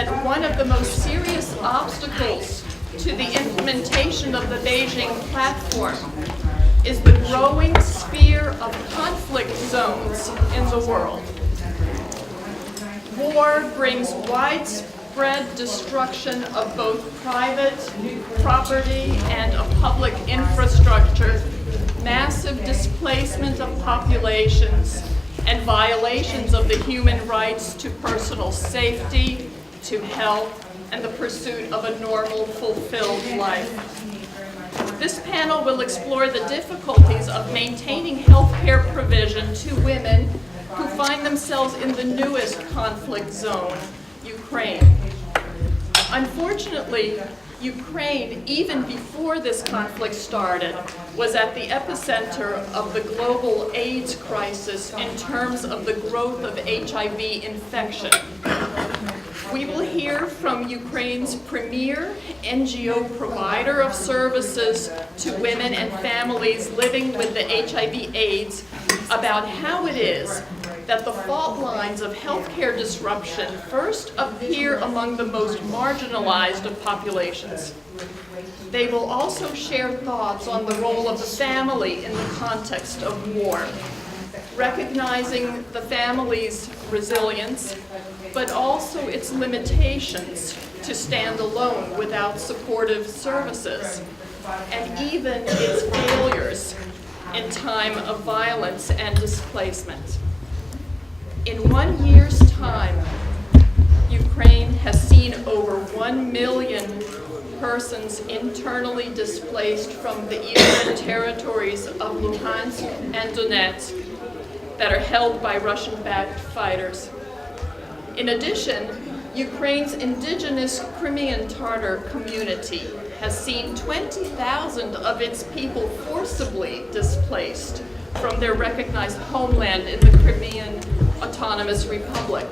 that one of the most serious obstacles to the implementation of the Beijing platform is the growing sphere of conflict zones in the world. War brings widespread destruction of both private property and of public infrastructure, massive displacement of populations, and violations of the human rights to personal safety, to health, and the pursuit of a normal, fulfilled life. This panel will explore the difficulties of maintaining health care provision to women who find themselves in the newest conflict zone, Ukraine. Unfortunately, Ukraine, even before this conflict started, was at the epicenter of the global AIDS crisis in terms of the growth of HIV infection. We will hear from Ukraine's premier NGO provider of services to women and families living with the HIV/AIDS about how it is that the fault lines of healthcare disruption first appear among the most marginalized of populations. They will also share thoughts on the role of the family in the context of war, recognizing the family's resilience, but also its limitations to stand alone without supportive services, and even its failures in time of violence and displacement. In 1 year's time, Ukraine has seen over 1 million persons internally displaced from the eastern territories of Luhansk and Donetsk that are held by Russian-backed fighters. In addition, Ukraine's indigenous Crimean Tatar community has seen 20,000 of its people forcibly displaced from their recognized homeland in the Crimean Autonomous Republic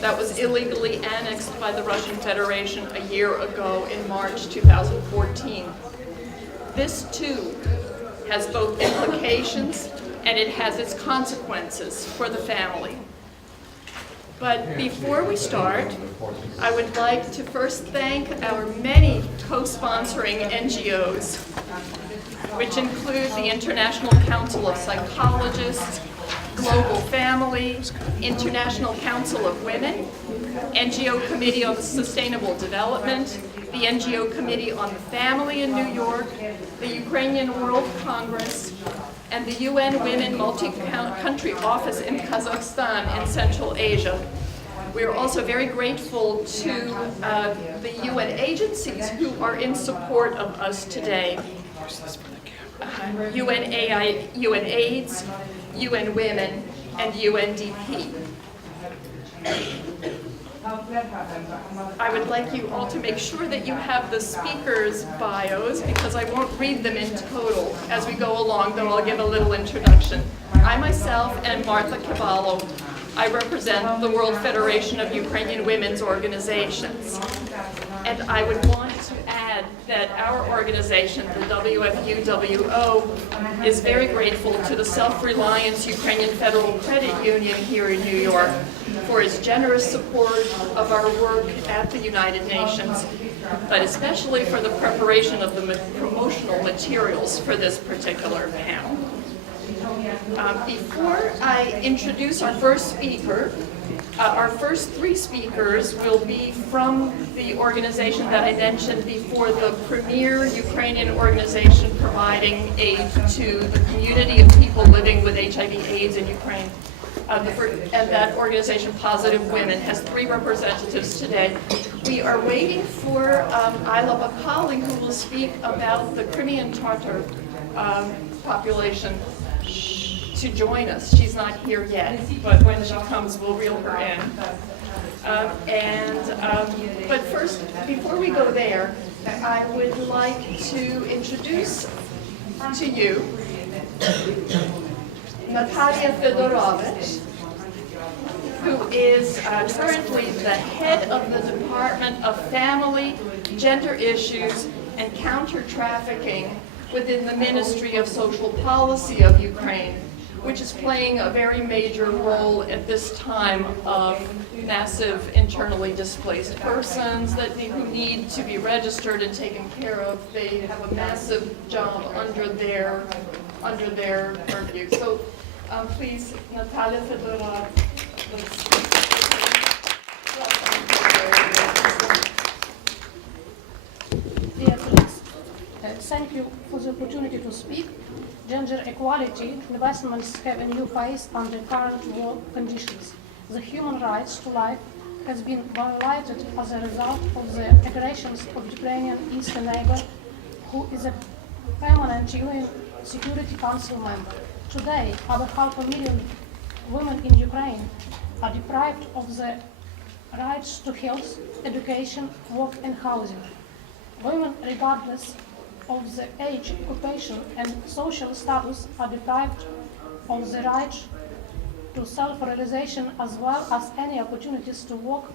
that was illegally annexed by the Russian Federation a year ago in March 2014. This too has both implications and it has its consequences for the family. But before we start, I would like to first thank our many co-sponsoring NGOs, which include the International Council of Psychologists, Global Family, International Council of Women, NGO Committee on Sustainable Development, the NGO Committee on the Family in New York, the Ukrainian World Congress, and the UN Women Multi-Country Office in Kazakhstan in Central Asia. We are also very grateful to the UN agencies who are in support of us today. UNAIDS, UN Women, and UNDP. I would like you all to make sure that you have the speakers' bios because I won't read them in total as we go along, though I'll give a little introduction. I myself am Martha Cavallo. I represent the World Federation of Ukrainian Women's Organizations. And I would want to add that our organization, the WFUWO, is very grateful to the Self-Reliance Ukrainian Federal Credit Union here in New York for its generous support of our work at the United Nations, but especially for the preparation of the promotional materials for this particular panel. Before I introduce our first speaker, our first three speakers will be from the organization that I mentioned before, the premier Ukrainian organization providing aid to the community of people living with HIV/AIDS in Ukraine. And that organization, Positive Women, has three representatives today. We are waiting for Ayla Bakali, who will speak about the Crimean Tatar population, to join us. She's not here yet, but when she comes, we'll reel her in. But first, before we go there, I would like to introduce to you Natalia Fedorovich, who is currently the head of the Department of Family, Gender Issues, and Counter-Trafficking within the Ministry of Social Policy of Ukraine, which is playing a very major role at this time of massive internally displaced persons that need to be registered and taken care of. They have a massive job under their purview. So please, Natalia Fedorov. Dear colleagues, thank you for the opportunity to speak. Gender equality investments have a new phase under current war conditions. The human rights to life has been violated as a result of the aggressions of Ukrainian eastern neighbor, who is a permanent UN Security Council member. Today, over 500,000 women in Ukraine are deprived of the rights to health, education, work and housing. Women, regardless of the age, occupation and social status, are deprived of the right to self-realization as well as any opportunities to work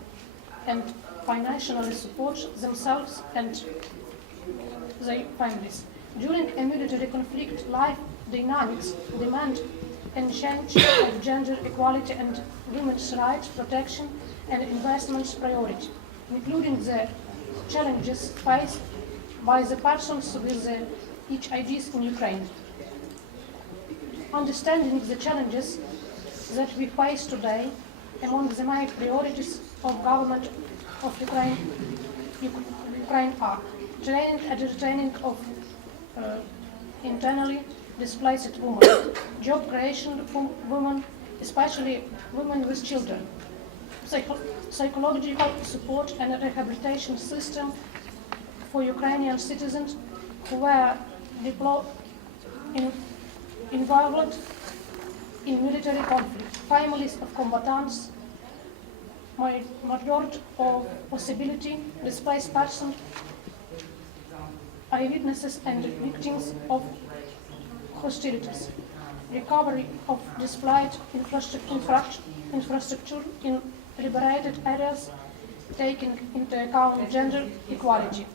and financially support themselves and their families. During a military conflict, life dynamics demand a change of gender equality and women's rights protection and investments priority, including the challenges faced by the persons with the HIVs in Ukraine. Understanding the challenges that we face today, among the main priorities of government of Ukraine are training and retraining of internally displaced women, job creation for women, especially women with children, psychological support and a rehabilitation system for Ukrainian citizens who were involved in military conflict, families of combatants, majority of possibility displaced persons, eyewitnesses and victims of hostilities, recovery of displaced infrastructure in liberated areas, taking into account gender equality.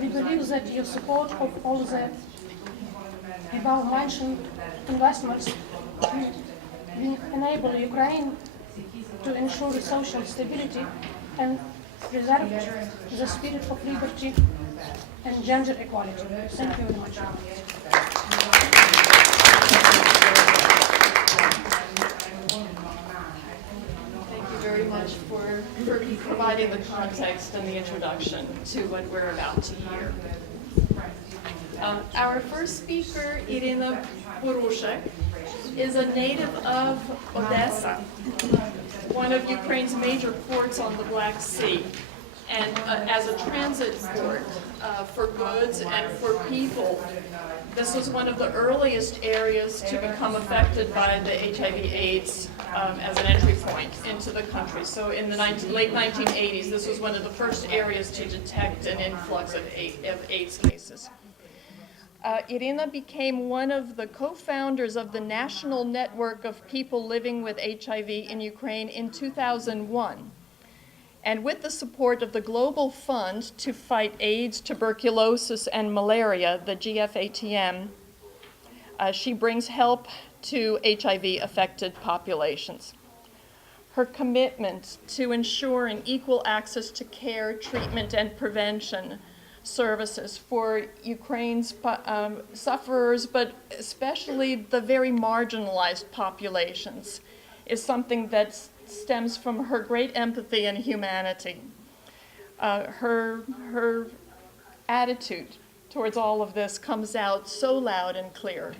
We believe that your support of all the above-mentioned investments will enable Ukraine to ensure social stability and preserve the spirit of liberty and gender equality. Thank you very much. Thank you very much for providing the context and the introduction to what we're about to hear. Our first speaker, Irina Burushek, is a native of Odessa, one of Ukraine's major ports on the Black Sea. And as a transit port for goods and for people, this was one of the earliest areas to become affected by the HIV/AIDS as an entry point into the country. So in the late 1980s, this was one of the first areas to detect an influx of AIDS cases. Irina became one of the co-founders of the National Network of People Living with HIV in Ukraine in 2001. And with the support of the Global Fund to Fight AIDS, Tuberculosis, and Malaria, the GFATM, she brings help to HIV-affected populations. Her commitment to ensuring equal access to care, treatment, and prevention services for Ukraine's sufferers, but especially the very marginalized populations, is something that stems from her great empathy and humanity. Her attitude towards all of this comes out so loud and clear.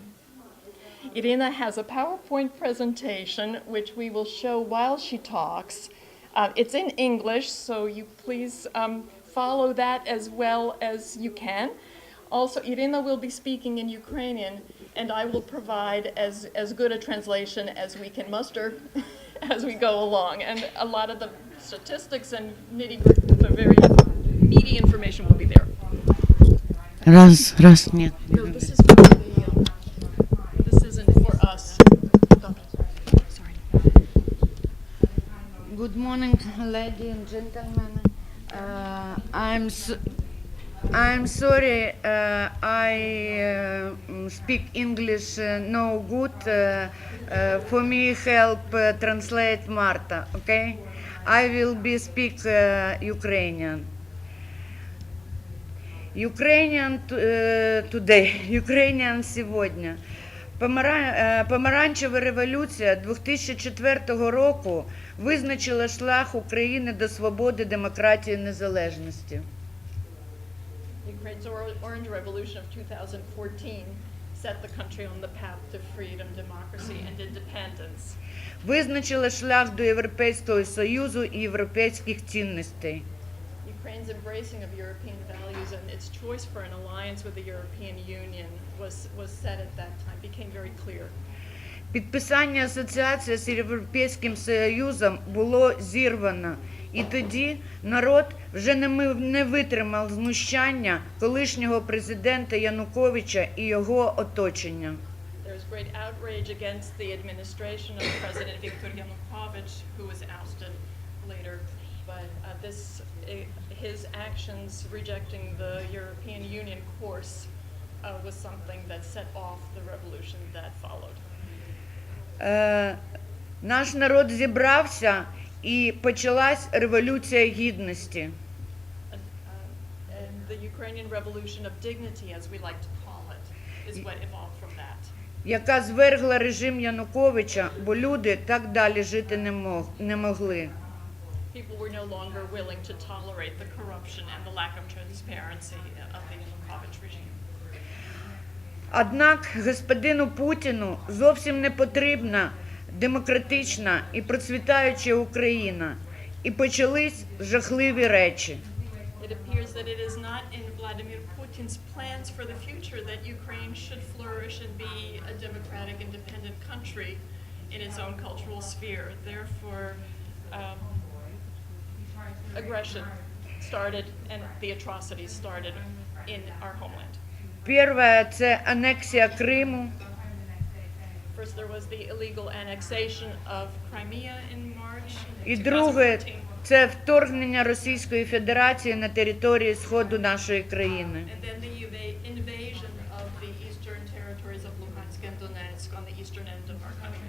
Irina has a PowerPoint presentation, which we will show while she talks. It's in English, so you please follow that as well as you can. Also, Irina will be speaking in Ukrainian, and I will provide as good a translation as we can muster as we go along. And a lot of the statistics and the very meaty information will be there. Нет. No, this is for this isn't for us. Oh, sorry. Good morning, ladies and gentlemen. I'm sorry, I speak English no good. For me, help translate Marta, okay? I will be speak Ukrainian. Ukrainian today, Ukrainian сегодня. Помаранчева революція 2004 року визначила шлях України до свободи, демократії, незалежності. Ukraine's Orange Revolution of 2014 set the country on the path to freedom, democracy, and independence. Визначила шлях до Європейського Союзу і європейських цінностей. Ukraine's embracing of European values and its choice for an alliance with the European Union was set at that time, became very clear. Підписання асоціації з Європейським Союзом було зірвано, і тоді народ вже не витримав знущання колишнього президента Януковича і його оточення. There was great outrage against the administration of President Viktor Yanukovych, who was ousted later, but his actions rejecting the European Union course was something that set off the revolution that followed. Наш народ зібрався і почалась Революція Гідності. And the Ukrainian Revolution of Dignity, as we like to call it, is what evolved from that. Яка звергла режим Януковича, бо люди так далі жити не могли. People were no longer willing to tolerate the corruption and the lack of transparency of the Yanukovych regime. Однак господину Путіну зовсім не потрібна демократична і процвітаюча Україна. І почались жахливі речі. It appears that it is not in Vladimir Putin's plans for the future that Ukraine should flourish and be a democratic, independent country in its own cultural sphere. Therefore, aggression started and the atrocities started in our homeland. Перше – це анексія Криму. First, there was the illegal annexation of Crimea in March І друге 2014. – це вторгнення Російської Федерації на території Сходу нашої країни. And then the invasion of the eastern territories of Luhansk and Donetsk on the eastern end of our country.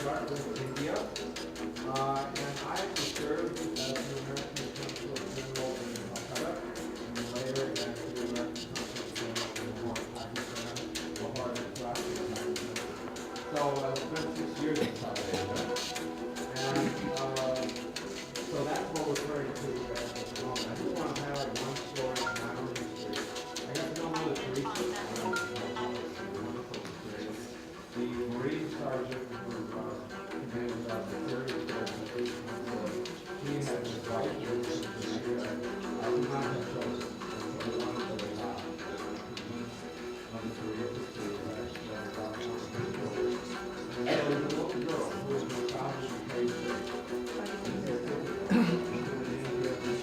start with India. And I was served as the American Consul General in Calcutta, and later as the American Consul General in Lahore, Pakistan, Lahore, Pakistan. So I spent 6 years in South Asia, and so that's what we're referring to at the moment. I just want to highlight one story from my own history. I got to know Mother Teresa, wonderful experience. The Marine Sergeant who commanded about the 30th Regiment, he had his wife with him to Syria. I would not have chosen, so I wanted to Mother Teresa to about one of the children. And there was a little girl who was my childhood education.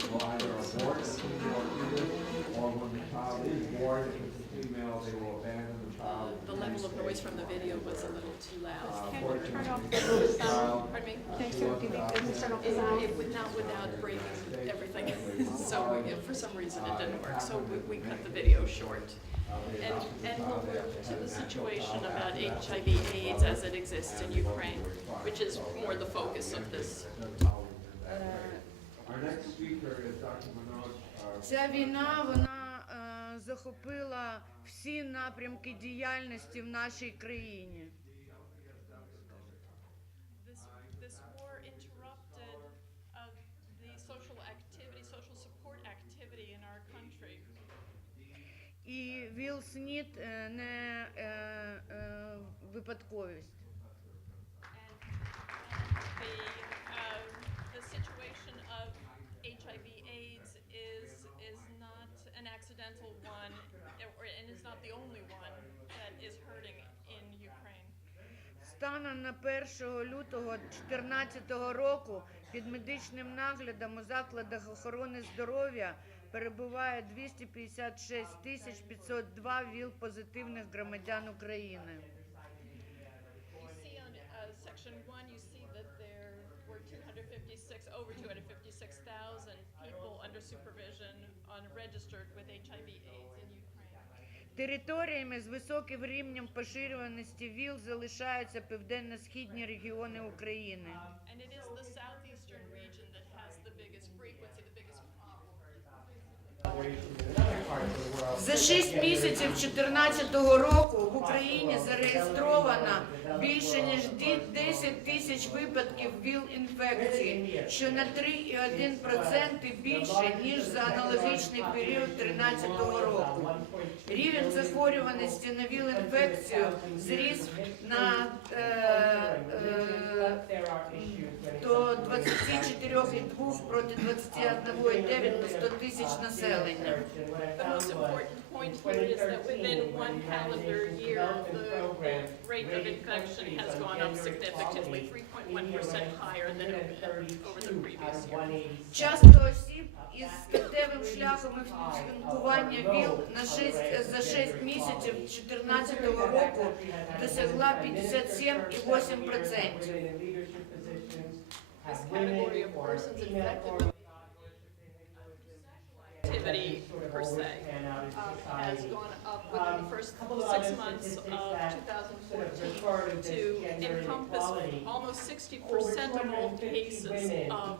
Will either abort the female fetus, or when the child is born into female, they will abandon the child. The level of noise from the video was a little too loud. Can you turn off the Child. sound? Pardon me? Thanks for giving this turn off the sound. It would not without breaking everything. So for some reason it didn't work. So we cut the video short. And we'll move to the situation about HIV/AIDS as it exists in Ukraine, which is more the focus of this. Our next speaker is Dr. Manoj. Ця війна, вона захопила всі напрямки діяльності в нашій країні. This war interrupted the social activity, social support activity in our country. І Вілл Сміт не випадковість. The situation of HIV/AIDS is not an accidental one, and is not the only one that is hurting in Ukraine. Станом на 1 лютого 2014 року під медичним наглядом у закладах охорони здоров'я перебуває 256 502 ВІЛ-позитивних громадян України. You see on section 1, you see that there were over 256,000 people under supervision registered with HIV/AIDS in Ukraine. Територіями з високим рівнем поширюваності ВІЛ залишаються південно-східні регіони України. And it is the southeastern region that has the biggest frequency, the biggest problem. За 6 місяців 2014 року в Україні зареєстровано більше ніж 10 тисяч випадків ВІЛ-інфекції, що на 3,1% більше, ніж за аналогічний період 2013 року. Рівень захворюваності на ВІЛ-інфекцію зріс до 24,2 проти 21,9 на 100 тисяч населення. The most important point here is that within one calendar year, the rate of infection has gone up significantly, 3.1% higher than it had over the previous year. Часто осіб із статевим шляхом інфікування ВІЛ за 6 місяців 2014 року досягла 57,8%. This category of persons infected with activity per se has gone up within the first 6 months of 2014 to encompass almost 60% of all cases of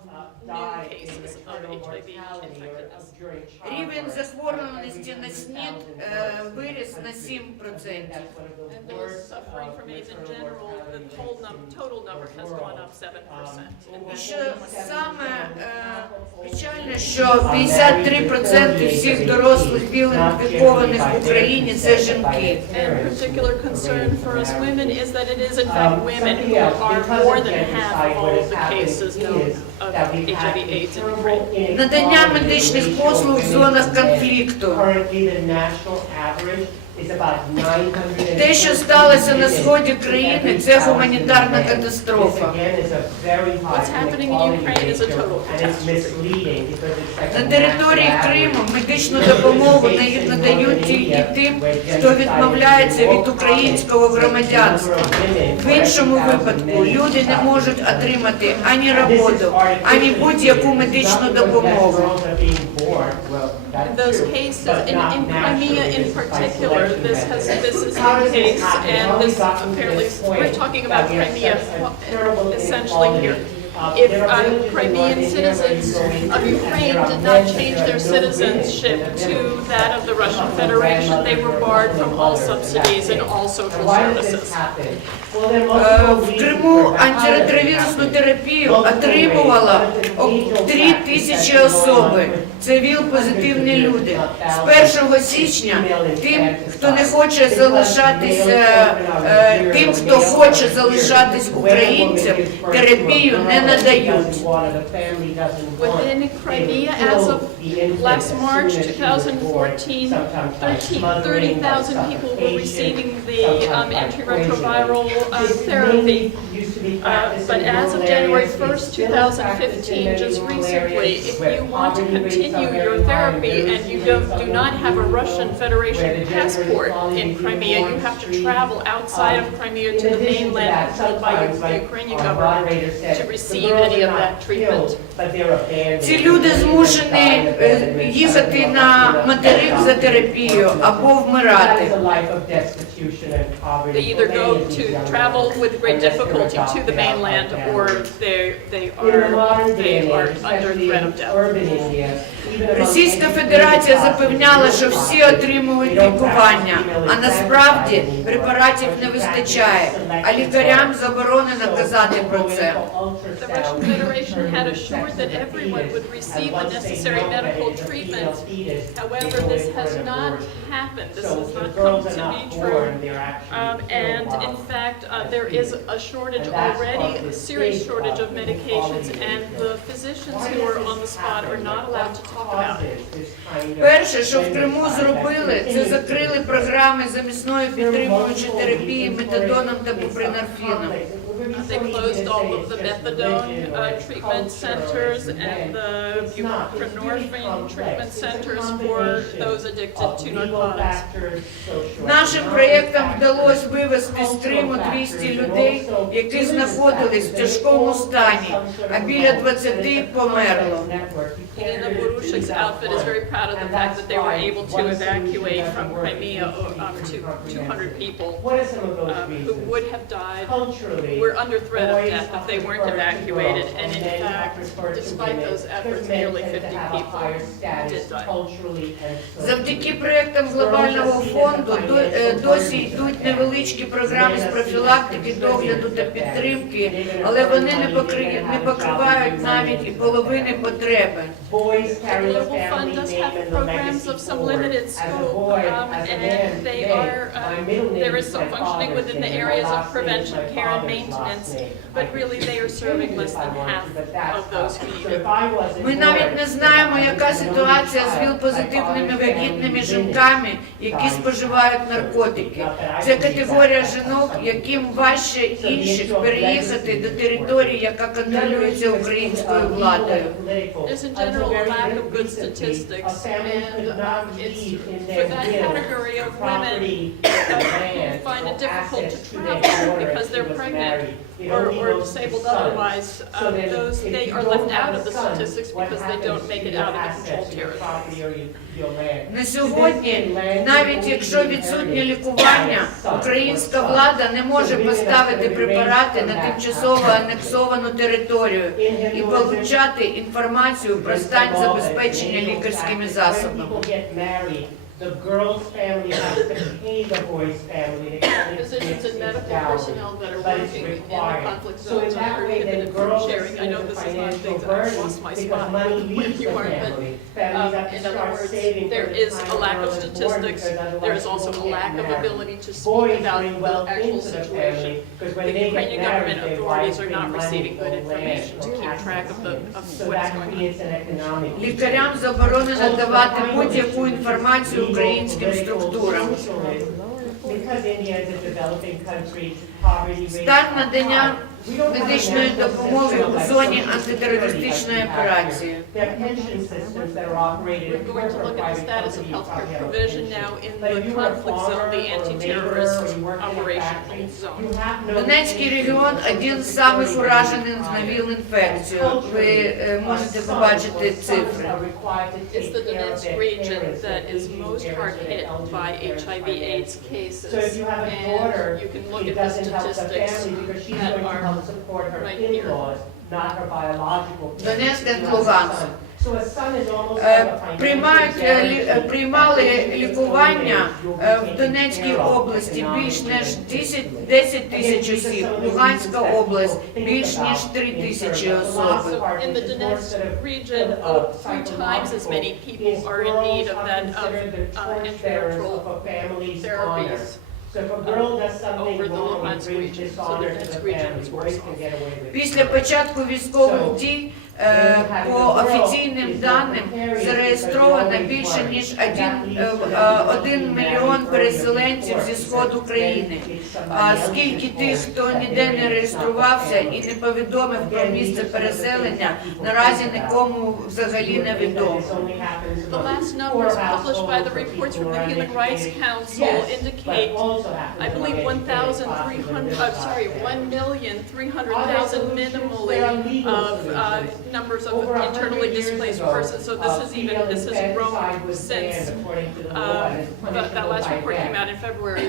new cases of HIV infectedness. Рівень захворюваності на СНІД виріс на 7%. And those suffering from AIDS in general, the total number has gone up 7%. І що саме печальне, що 53% всіх дорослих ВІЛ-інфікованих в Україні – це жінки. And particular concern for us women is that it is in fact women who are more than half of all of the cases known of HIV/AIDS in Ukraine. Надання медичних послуг в зонах конфлікту. Те, що сталося на сході країни, це гуманітарна катастрофа. What's happening in Ukraine is a total catastrophe. На території Криму медичну допомогу надають тільки тим, хто відмовляється від українського громадянства. В іншому випадку люди не можуть отримати ані роботу, ані будь-яку медичну допомогу. war. Well, In that's those true, cases, but in not Crimea naturally in by particular, selection this methods. is How the does this case, happen? and How this we gotten to apparently, this point we're talking about that we have Crimea such a terrible essentially inequality? here. If There are villages in Crimean North India where you citizens go into of and Ukraine there are did not men change that their are no women citizenship in the to village. that of the Russian Federation, they were barred from all subsidies and all social Why did this services. happen? Well, there are multiple В reasons Криму for that. How did it антиретровірусну happen? терапію отримувала 3000 особи. Це ВІЛ-позитивні люди. З 1 січня тим, хто не хоче залишатися, тим, хто хоче залишатись українцем, терапію не надають. Within Crimea, as of last March 2014, 30,000 people were receiving the antiretroviral therapy. But as of January 1st, 2015, just recently, if you want to continue your therapy and you do not have a Russian Federation passport in Crimea, you have to travel outside of Crimea to the mainland controlled by the Ukrainian government to receive any of that treatment. Ці люди змушені їхати на материк за терапію або вмирати. They either go to travel with great difficulty to the mainland or they are under threat of death. Російська Федерація запевняла, що всі отримують лікування, а насправді препаратів не вистачає, а лікарям заборонено казати про це. The Russian Federation had assured that everyone would receive the necessary medical treatment. However, this has not happened. This has not come to be true. And in fact, there is a shortage already, a serious shortage of medications, and the physicians who are on the spot are not allowed to talk about it. Перше, що в Криму зробили, це закрили програми замісної підтримуючої терапії метадоном та бупринорфіном. They closed all of the methadone treatment centers and the buprenorphine treatment centers for those addicted to narcotics. Нашим проєктам вдалося вивезти з Криму 200 людей, які знаходились в тяжкому стані, а біля 20 померло. Irina Borushik's outfit is very proud of the fact that they were able to evacuate from Crimea to 200 people who would have died, were under threat of death if they weren't evacuated. And in fact, despite those efforts, nearly 50 people did die. Завдяки проєктам глобального фонду досі йдуть невеличкі програми з профілактики, догляду та підтримки, але вони не покривають навіть і половини потреби. The Global Fund does have programs of some limited scope, and they are, there is some functioning within the areas of prevention, care, and maintenance, but really they are serving less than half of those who need it. Ми навіть не знаємо, яка ситуація з ВІЛ-позитивними вагітними жінками, які споживають наркотики. Це категорія жінок, яким важче інших переїхати до території, яка контролюється українською владою. There's in general a lack of good statistics, and it's for that category of women who find it difficult to travel because they're pregnant or disabled otherwise. They are left out of the statistics because they don't make it out of the controlled territories. На сьогодні, навіть якщо відсутнє лікування, українська влада не може поставити препарати на тимчасово анексовану територію і получати інформацію про стан забезпечення лікарськими засобами. The girl's family has to pay the boy's family to come into Physicians and medical personnel that are but it's working in the required. conflict So zones in are that way, then prohibited from girls sharing. I know this is not things that I've lost my spot money when leaves you the are, family. but Families have to in other start words, saving for there the is time a lack when of they're born, statistics. because otherwise There is they also won't a get lack of married. ability to speak Boys about bring the wealth actual into the situation. family, because when The they get Ukrainian married, government their authorities wives are bring not money receiving good from information land to or keep track of taxes. So what's that going on. creates an economic. Лікарям заборонено давати будь-яку інформацію українським структурам. Because India is a developing country, poverty rate Стан надання медичної допомоги у зоні антитерористичної операції. We're going to look at the status of healthcare provision now in the conflict zone, the anti-terrorist operational zone. Донецький регіон один з самих уражених на ВІЛ-інфекцію. Ви можете побачити цифри. It's the Donetsk region that is most hard hit by HIV/AIDS cases, and you can look at the statistics that are right here. Донецьк та Луганськ. Приймали лікування в Донецькій області більш ніж 10 тисяч осіб, Луганська область більш ніж 3 тисячі осіб. In the Donetsk region, 3 times as many people are in need of that antiretroviral therapies over the Luhansk region. So the Donetsk region is worse off. Після початку військових дій по офіційним даним зареєстровано більше ніж 1 мільйон переселенців зі сходу країни. А скільки тих, хто ніде не реєструвався і не повідомив про місце переселення, наразі нікому взагалі не відомо. The last numbers published by the reports from the Human Rights Council indicate, I believe, 1,300,000 minimally of numbers of internally displaced persons. So this has grown since that last report came out in February.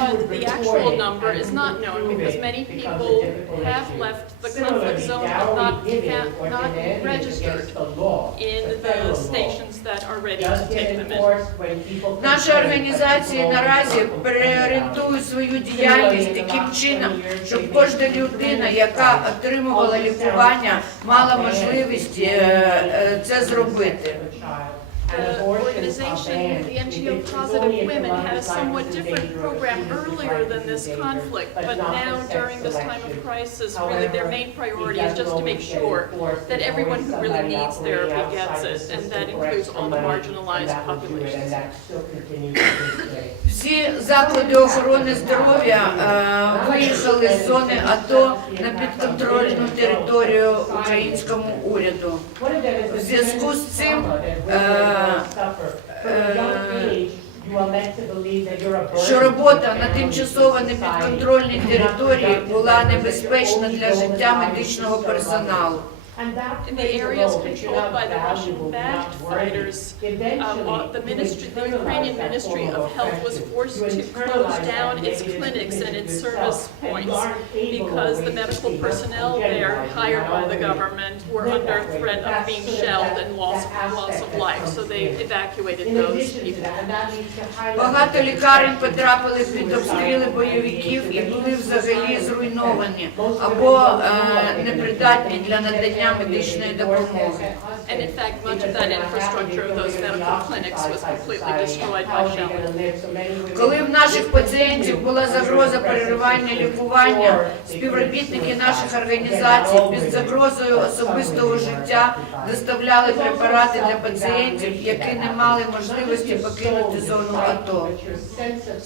But the actual number is not known because many people have left the conflict zone but not registered in the stations that are ready to take them in. Наші організації наразі переорієнтують свою діяльність таким чином, щоб кожна людина, яка отримувала лікування, мала можливість це зробити. The organization, the NGO Positive Women, had a somewhat different program earlier than this conflict, but now during this time of crisis, really their main priority is just to make sure that everyone who really needs therapy gets it, and that includes all the marginalized populations. Всі заклади охорони здоров'я виїхали з зони АТО на підконтрольну територію українському уряду. У зв'язку з цим що робота на тимчасово непідконтрольній території була небезпечна для життя медичного персоналу. In the areas controlled by the Russian-backed fighters, the Ukrainian Ministry of Health was forced to close down its clinics and its service points because the medical personnel there, hired by the government, were under threat of being shelled and loss of life. So they evacuated those people. Багато лікарень потрапили під обстріли бойовиків і були взагалі зруйновані або непридатні для надання медичної допомоги. And in fact, much of that infrastructure of those medical clinics was completely destroyed by shelling. Коли в наших пацієнтів була загроза переривання лікування, співробітники наших організацій під загрозою особистого життя доставляли препарати для пацієнтів, які не мали можливості покинути зону АТО.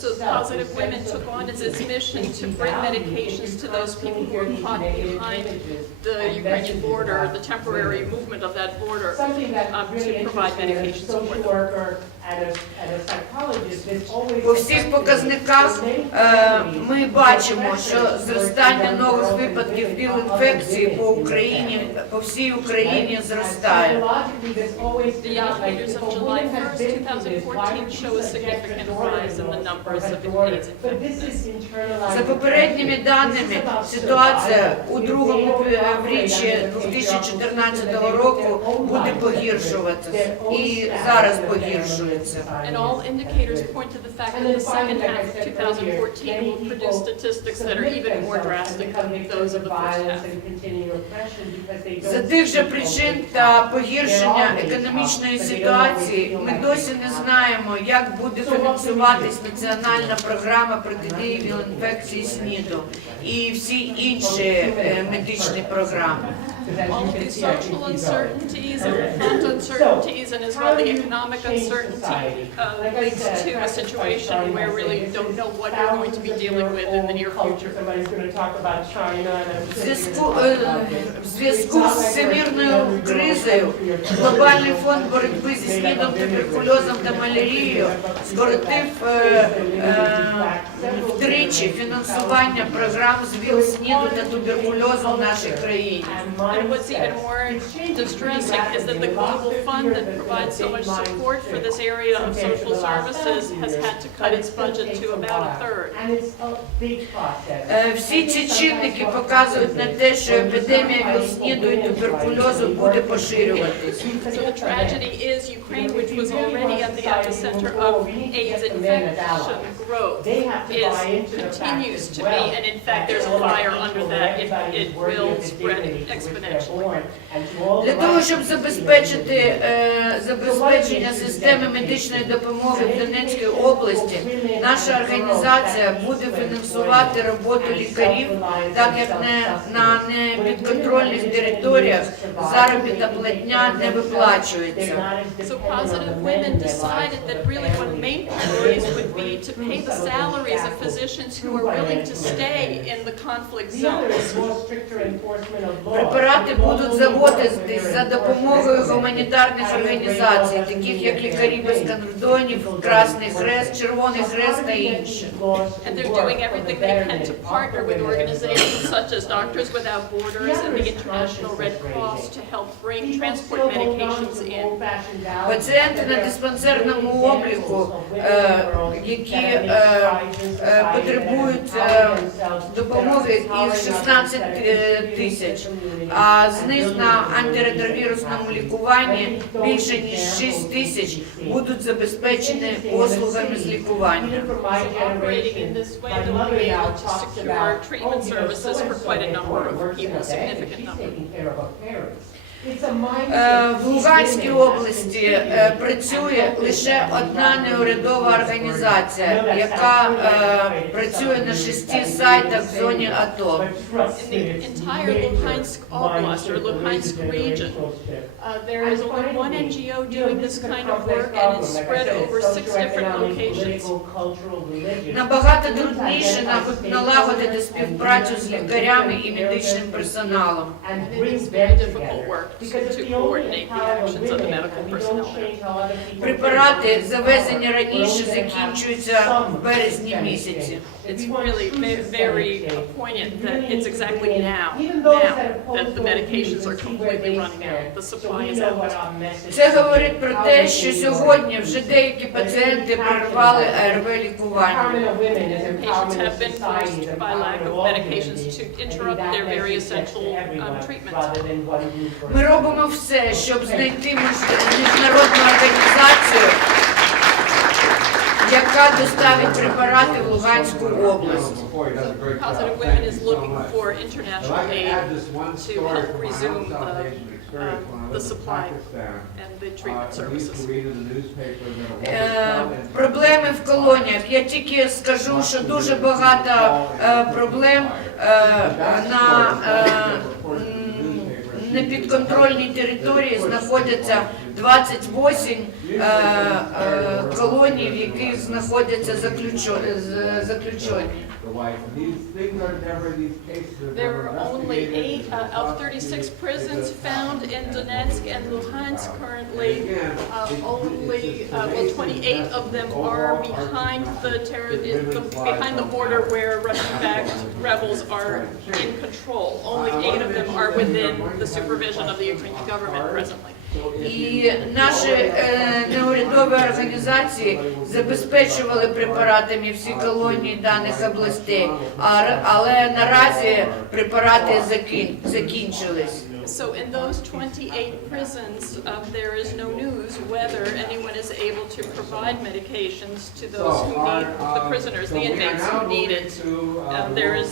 So Positive Women took on as its mission to bring medications to those people who were caught behind the Ukrainian border, the temporary movement of that border, to provide medications for them. По всіх показниках ми бачимо, що зростання нових випадків ВІЛ-інфекції по всій Україні зростає. The indicators of July 1st, 2014 show a significant rise in the numbers of AIDS infected. За попередніми даними, ситуація у другому півріччі 2014 року буде погіршуватися і зараз погіршується. And all indicators point to the fact that the second half of 2014 will produce statistics that are even more drastic than those of the first half. За тих же причин та погіршення економічної ситуації ми досі не знаємо, як буде фінансуватись національна програма протидії ВІЛ-інфекції СНІДу і всі інші медичні програми. all of these social uncertainties and fund uncertainties, and as well the economic uncertainty leads to a situation where really you don't know what you're going to be dealing with in the near future. В зв'язку з всемірною кризою Глобальний фонд боротьби зі СНІДом, туберкульозом та малярією скоротив втричі фінансування програм з ВІЛ-СНІДу та туберкульозу в нашій країні. And what's even more distressing is that the global fund that provides so much support for this area of social services has had to cut its budget to about a third. Всі ці чинники показують на те, що епідемія ВІЛ-СНІДу і туберкульозу буде поширюватись. So the tragedy is Ukraine, which was already at the epicenter of AIDS infection growth, continues to be, and in fact there's a fire under that. It will spread exponentially. Для того, щоб забезпечення системи медичної допомоги в Донецькій області, наша організація буде фінансувати роботу лікарів, так як на непідконтрольних територіях заробітна платня не виплачується. So Positive Women decided that really one of the main priorities would be to pay the salaries of physicians who are willing to stay in the conflict zones. Препарати будуть завозитись за допомогою гуманітарних організацій, таких як Лікарі без кордонів, Красний Хрест, Червоний Хрест та інші. And they're doing everything they can to partner with organizations such as Doctors Without Borders and the International Red Cross to help transport medications in. Пацієнти на диспансерному обліку, які потребують допомоги, їх 16 тисяч, а з них на антиретровірусному лікуванні більше ніж 6 тисяч будуть забезпечені послугами з лікування. Operating in this way, they'll be able to secure treatment services for quite a number of people, a significant number. В Луганській області працює лише одна неурядова організація, яка працює на 6 сайтах в зоні АТО. In the entire Luhansk Oblast or Luhansk region, there is only one NGO doing this kind of work, and it's spread over 6 different locations. Набагато трудніше налагодити співпрацю з лікарями і медичним персоналом. And it is very difficult work to coordinate the actions of the medical personnel. Препарати, завезені раніше, закінчуються в березні місяці. It's really very poignant that it's exactly now that the medications are completely running out. The supply is out. Це говорить про те, що сьогодні вже деякі пацієнти перервали АРВ-лікування. Patients have been forced by lack of medications to interrupt their very essential treatments. Ми робимо все, щоб знайти міжнародну організацію, яка доставить препарати в Луганську область. Positive Women is looking for international aid to help resume the supply and the treatment services. Проблеми в колоніях. Я тільки скажу, що дуже багато проблем на непідконтрольній території знаходяться 28 колоній, в яких знаходяться заключені. There are only 8 of 36 prisons found in Donetsk and Luhansk currently. Only 28 of them are behind behind the border where Russian-backed rebels are in control. Only 8 of them are within the supervision of the Ukrainian government presently. І наші неурядові організації забезпечували препаратами всі колонії даних областей, але наразі препарати закінчились. So in those 28 prisons, there is no news whether anyone is able to provide medications to those who need, the prisoners, the inmates who need it. There is,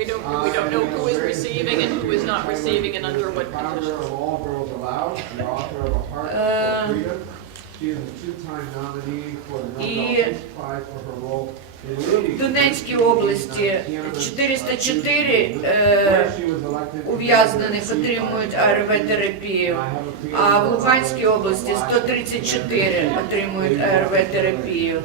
we don't know who is receiving and who is not receiving and under what conditions. She is a two-time nominee for the І Nobel Peace Prize for her role in leading Донецькій області 404 ув'язнених отримують АРВ-терапію, а в Луганській області 134 отримують АРВ-терапію.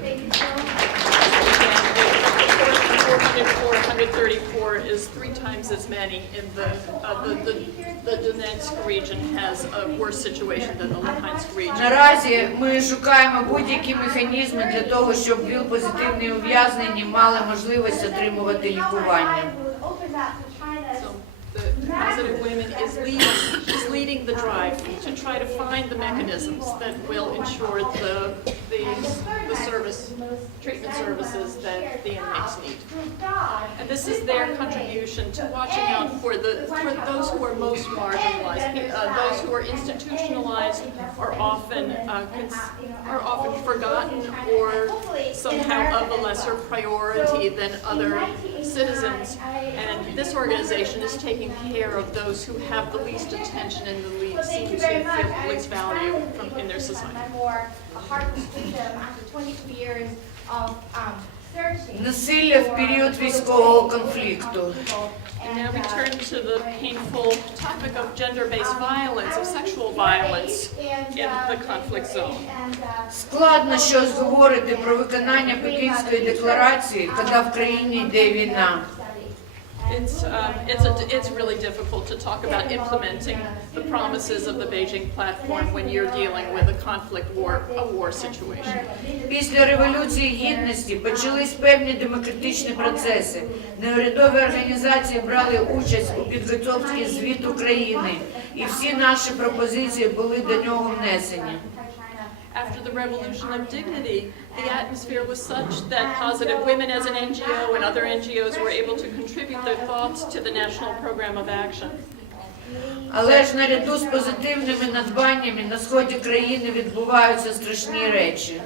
434 is 3 times as many in the Donetsk region has a worse situation than the Luhansk region. Наразі ми шукаємо будь-які механізми для того, щоб ВІЛ-позитивні ув'язнені мали можливість отримувати лікування. So the Positive Women is leading the drive to try to find the mechanisms that will ensure the treatment services that the inmates need. And this is their contribution to watching out for those who are most marginalized, those who are institutionalized are often forgotten or somehow of a lesser priority than other citizens. And this organization is taking care of those who have the least attention and the least seem to feel the least value in their society. Насилля в період військового конфлікту. And now we turn to the painful topic of gender-based violence, of sexual violence in the conflict zone. Складно щось говорити про виконання Пекінської декларації, коли в країні йде війна. It's really difficult to talk about implementing the promises of the Beijing platform when you're dealing with a war situation. Після Революції Гідності почались певні демократичні процеси. Неурядові організації брали участь у підготовці звіту країни, і всі наші пропозиції були до нього внесені. After the Revolution of Dignity, the atmosphere was such that Positive Women as an NGO and other NGOs were able to contribute their thoughts to the National Program of Action. Але ж наряду з позитивними надбаннями на сході країни відбуваються страшні речі.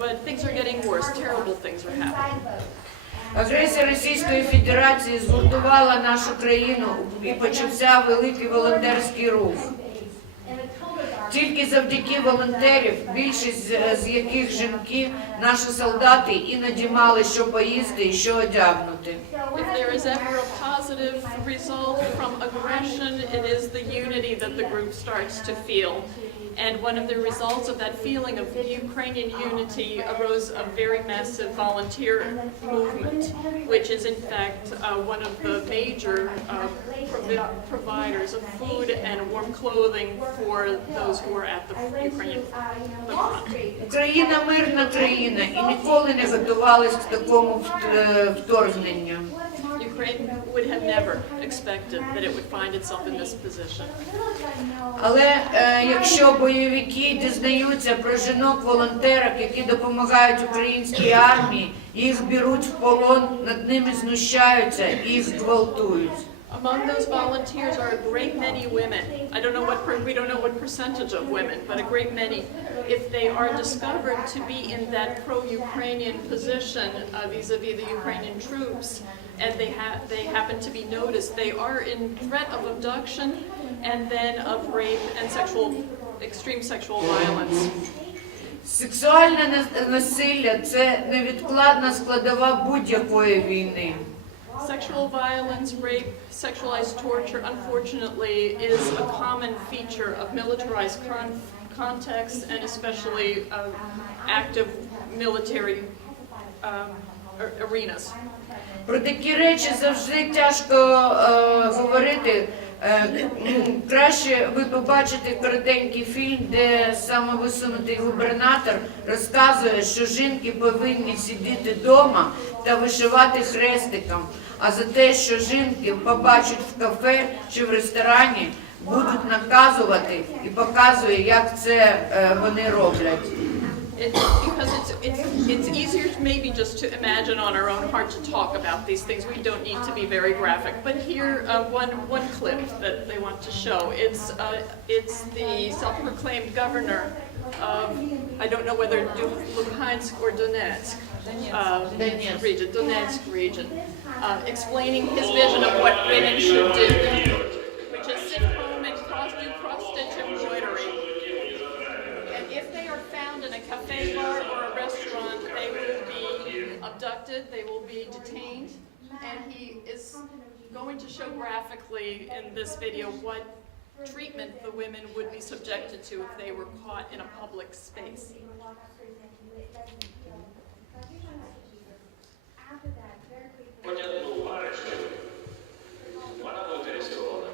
But things are getting worse. Terrible things are happening. Агресія Російської Федерації згуртувала нашу країну і почався великий волонтерський рух. Тільки завдяки волонтерів, більшість з яких жінки, наші солдати іноді мали що поїсти і що одягнути. If there is ever a positive result from aggression, it is the unity that the group starts to feel. And one of the results of that feeling of Ukrainian unity arose a very massive volunteer movement, which is in fact one of the major providers of food and warm clothing for those who are at the Ukrainian front. Україна мирна країна і ніколи не готувалась к такому вторгненню. Ukraine would have never expected that it would find itself in this position. Але якщо бойовики дізнаються про жінок-волонтерок, які допомагають українській армії, їх беруть в полон, над ними знущаються і їх гвалтують. Among those volunteers are a great many women. We don't know what percentage of women, but a great many. If they are discovered to be in that pro-Ukrainian position vis-a-vis the Ukrainian troops, and they happen to be noticed, they are in threat of abduction and then of rape and extreme sexual violence. Сексуальне насилля – це невідкладна складова будь-якої війни. Sexual violence, rape, sexualized torture, unfortunately, is a common feature of militarized contexts and especially active military arenas. Про такі речі завжди тяжко говорити. Краще ви побачите коротенький фільм, де самовисунутий губернатор розказує, що жінки повинні сидіти вдома та вишивати хрестиком, а за те, що жінки побачать в кафе чи в ресторані, будуть наказувати і показує, як це вони роблять. Because it's easier maybe just to imagine on our own, hard to talk about these things. We don't need to be very graphic. But here, one clip that they want to show. It's the self-proclaimed governor of, I don't know whether Luhansk or Donetsk region, explaining his vision of what women should do, which is sit home and do cross-stitch embroidery. And if they are found in a cafe bar or a restaurant, they will be abducted, they will be detained, and he is going to show graphically in this video what treatment the women would be subjected to if they were caught in a public space. Понятно, арешту. Вона буде арестована.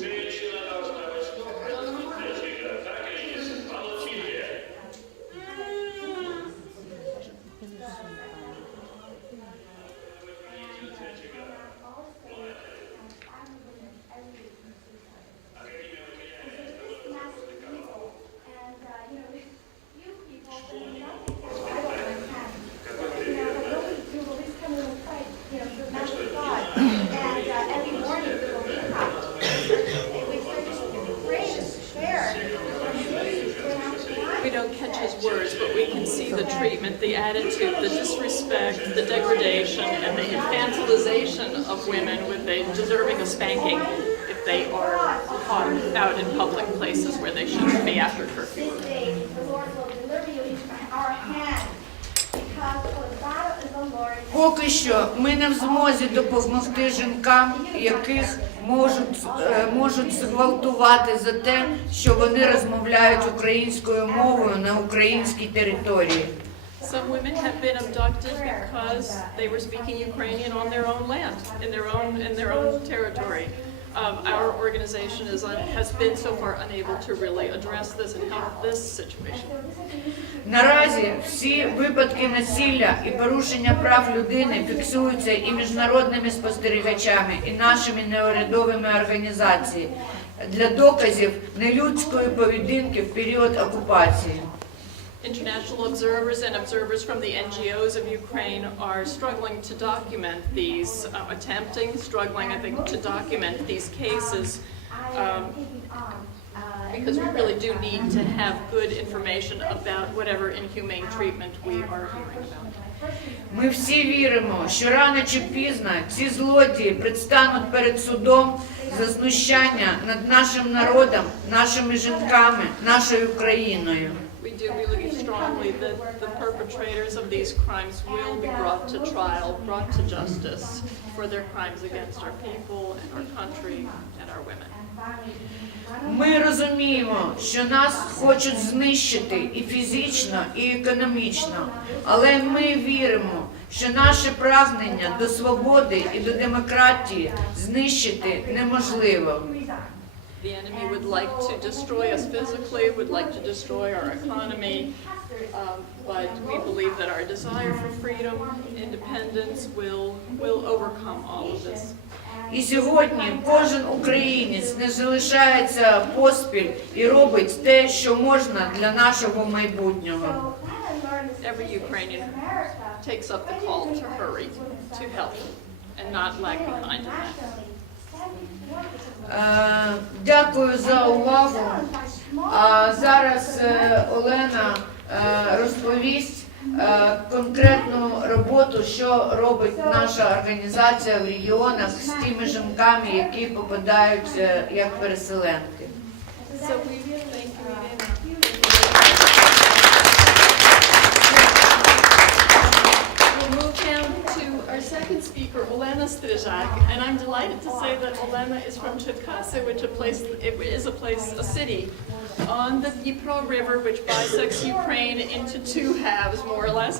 Женщина должна быть спокойна, так и есть. Молчите. We don't catch his words, but we can see the treatment, the attitude, the disrespect, the degradation, and the infantilization of women with they deserving a spanking if they are caught out in public places where they shouldn't be after curfew. This day the Lord will deliver you into our hand, because for the battle is the Lord's. Поки що ми не в змозі допомогти жінкам, яких можуть зґвалтувати за те, що вони розмовляють українською мовою на українській території. Some women have been abducted because they were speaking Ukrainian on their own land, in their own territory. Our organization has been so far unable to really address this and help this situation. Наразі всі випадки насилля і порушення прав людини фіксуються і міжнародними спостерігачами, і нашими неурядовими організаціями для доказів нелюдської поведінки в період окупації. International observers and observers from the NGOs of Ukraine are struggling to document these, struggling, I think, to document these cases because we really do need to have good information about whatever inhumane treatment we are hearing about. Ми всі віримо, що рано чи пізно ці злодії предстануть перед судом за знущання над нашим народом, нашими жінками, нашою країною. We do believe strongly that the perpetrators of these crimes will be brought to trial, brought to justice for their crimes against our people and our country and our women. Ми розуміємо, що нас хочуть знищити і фізично, і економічно, але ми віримо, що наше прагнення до свободи і до демократії знищити неможливо. The enemy would like to destroy us physically, would like to destroy our economy, but we believe that our desire for freedom, independence will overcome all of this. І сьогодні кожен українець не залишається поспіль і робить те, що можна для нашого майбутнього. Every Ukrainian takes up the call to hurry, to help, and not lag behind in that. Дякую за увагу. А зараз Олена розповість конкретну роботу, що робить наша організація в регіонах з тими жінками, які попадають як переселенки. So we thank you, Irina. We'll move down to our second speaker, Olena Strizak, and I'm delighted to say that Olena is from Cherkasy, which is a city on the Dnipro River, which bisects Ukraine into two halves, more or less.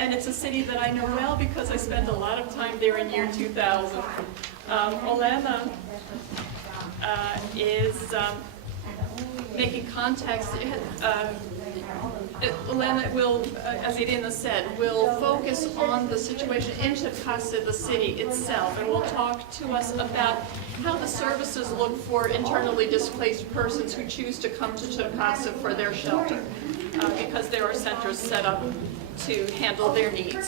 And it's a city that I know well because I spent a lot of time there in year 2000. Olena is making contacts. Olena will, as Irina said, will focus on the situation in Cherkasy, the city itself, and will talk to us about how the services look for internally displaced persons who choose to come to Cherkasy for their shelter, because there are centers set up to handle their needs.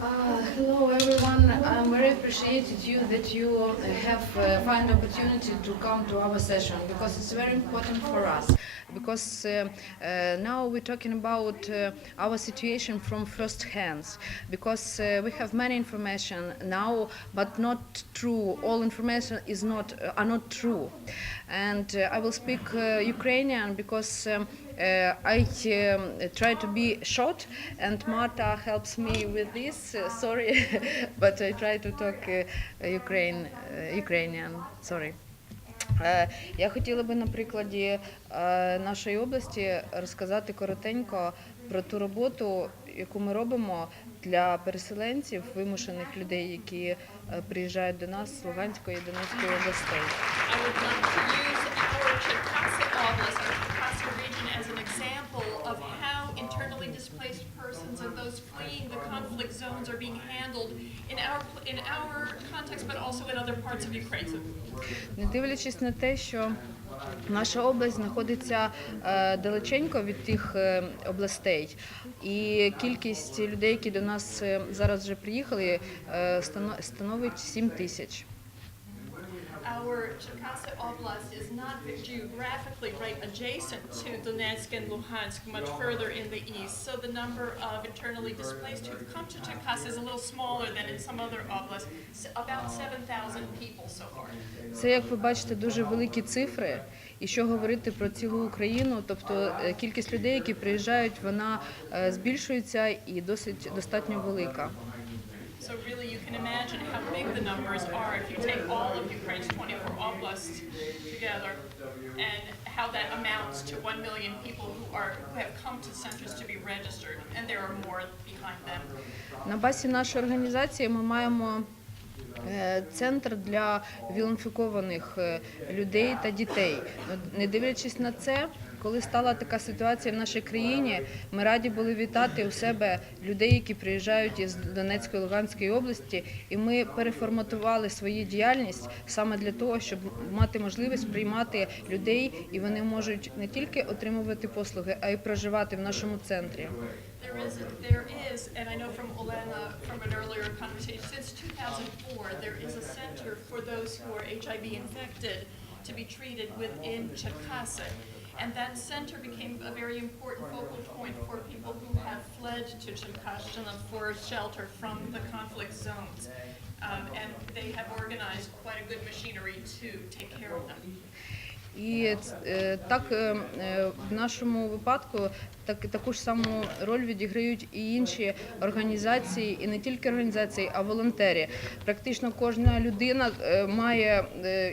Hello everyone. I'm very appreciated you that you have find opportunity to come to our session because it's very important for us. Because now we're talking about our situation from first hands. Because we have many information now, but not true. All information is not are not true. And I will speak Ukrainian because I try to be short, and Marta helps me with this. Sorry, but I try to talk Ukrainian. Sorry. Я хотіла би на прикладі нашої області розказати коротенько про ту роботу, яку ми робимо для переселенців, вимушених людей, які приїжджають до нас з Луганської і Донецької областей. I would like to use our Черкаси Oblast, our Черкаси region, as an example of how internally displaced persons and those fleeing the conflict zones are being handled in our context, but also in other parts of Ukraine. Не дивлячись на те, що наша область знаходиться далеченько від тих областей, і кількість людей, які до нас зараз вже приїхали, становить 7 тисяч. Our Черкаси Oblast is not geographically right adjacent to Donetsk and Luhansk, much further in the east. So the number of internally displaced who've come to Черкаси is a little smaller than in some other oblasts, about 7,000 people so far. Це, як ви бачите, дуже великі цифри. І що говорити про цілу Україну, тобто кількість людей, які приїжджають, вона збільшується і достатньо велика. So really you can imagine how big the numbers are if you take all of Ukraine's 24 oblasts together and how that amounts to 1 million people who have come to centers to be registered, and there are more behind them. На базі нашої організації ми маємо центр для вілінфікованих людей та дітей. Не дивлячись на це, коли стала така ситуація в нашій країні, ми раді були вітати у себе людей, які приїжджають із Донецької і Луганської області, і ми переформатували свою діяльність саме для того, щоб мати можливість приймати людей, і вони можуть не тільки отримувати послуги, а й проживати в нашому центрі. There is, and I know from Olena from an earlier conversation, since 2004 there is a center for those who are HIV infected to be treated within Черкаси. And that center became a very important focal point for people who have fled to Черкащина for shelter from the conflict zones. And they have organized quite a good machinery to take care of them. І так в нашому випадку таку ж саму роль відіграють і інші організації, і не тільки організації, а волонтери. Практично кожна людина має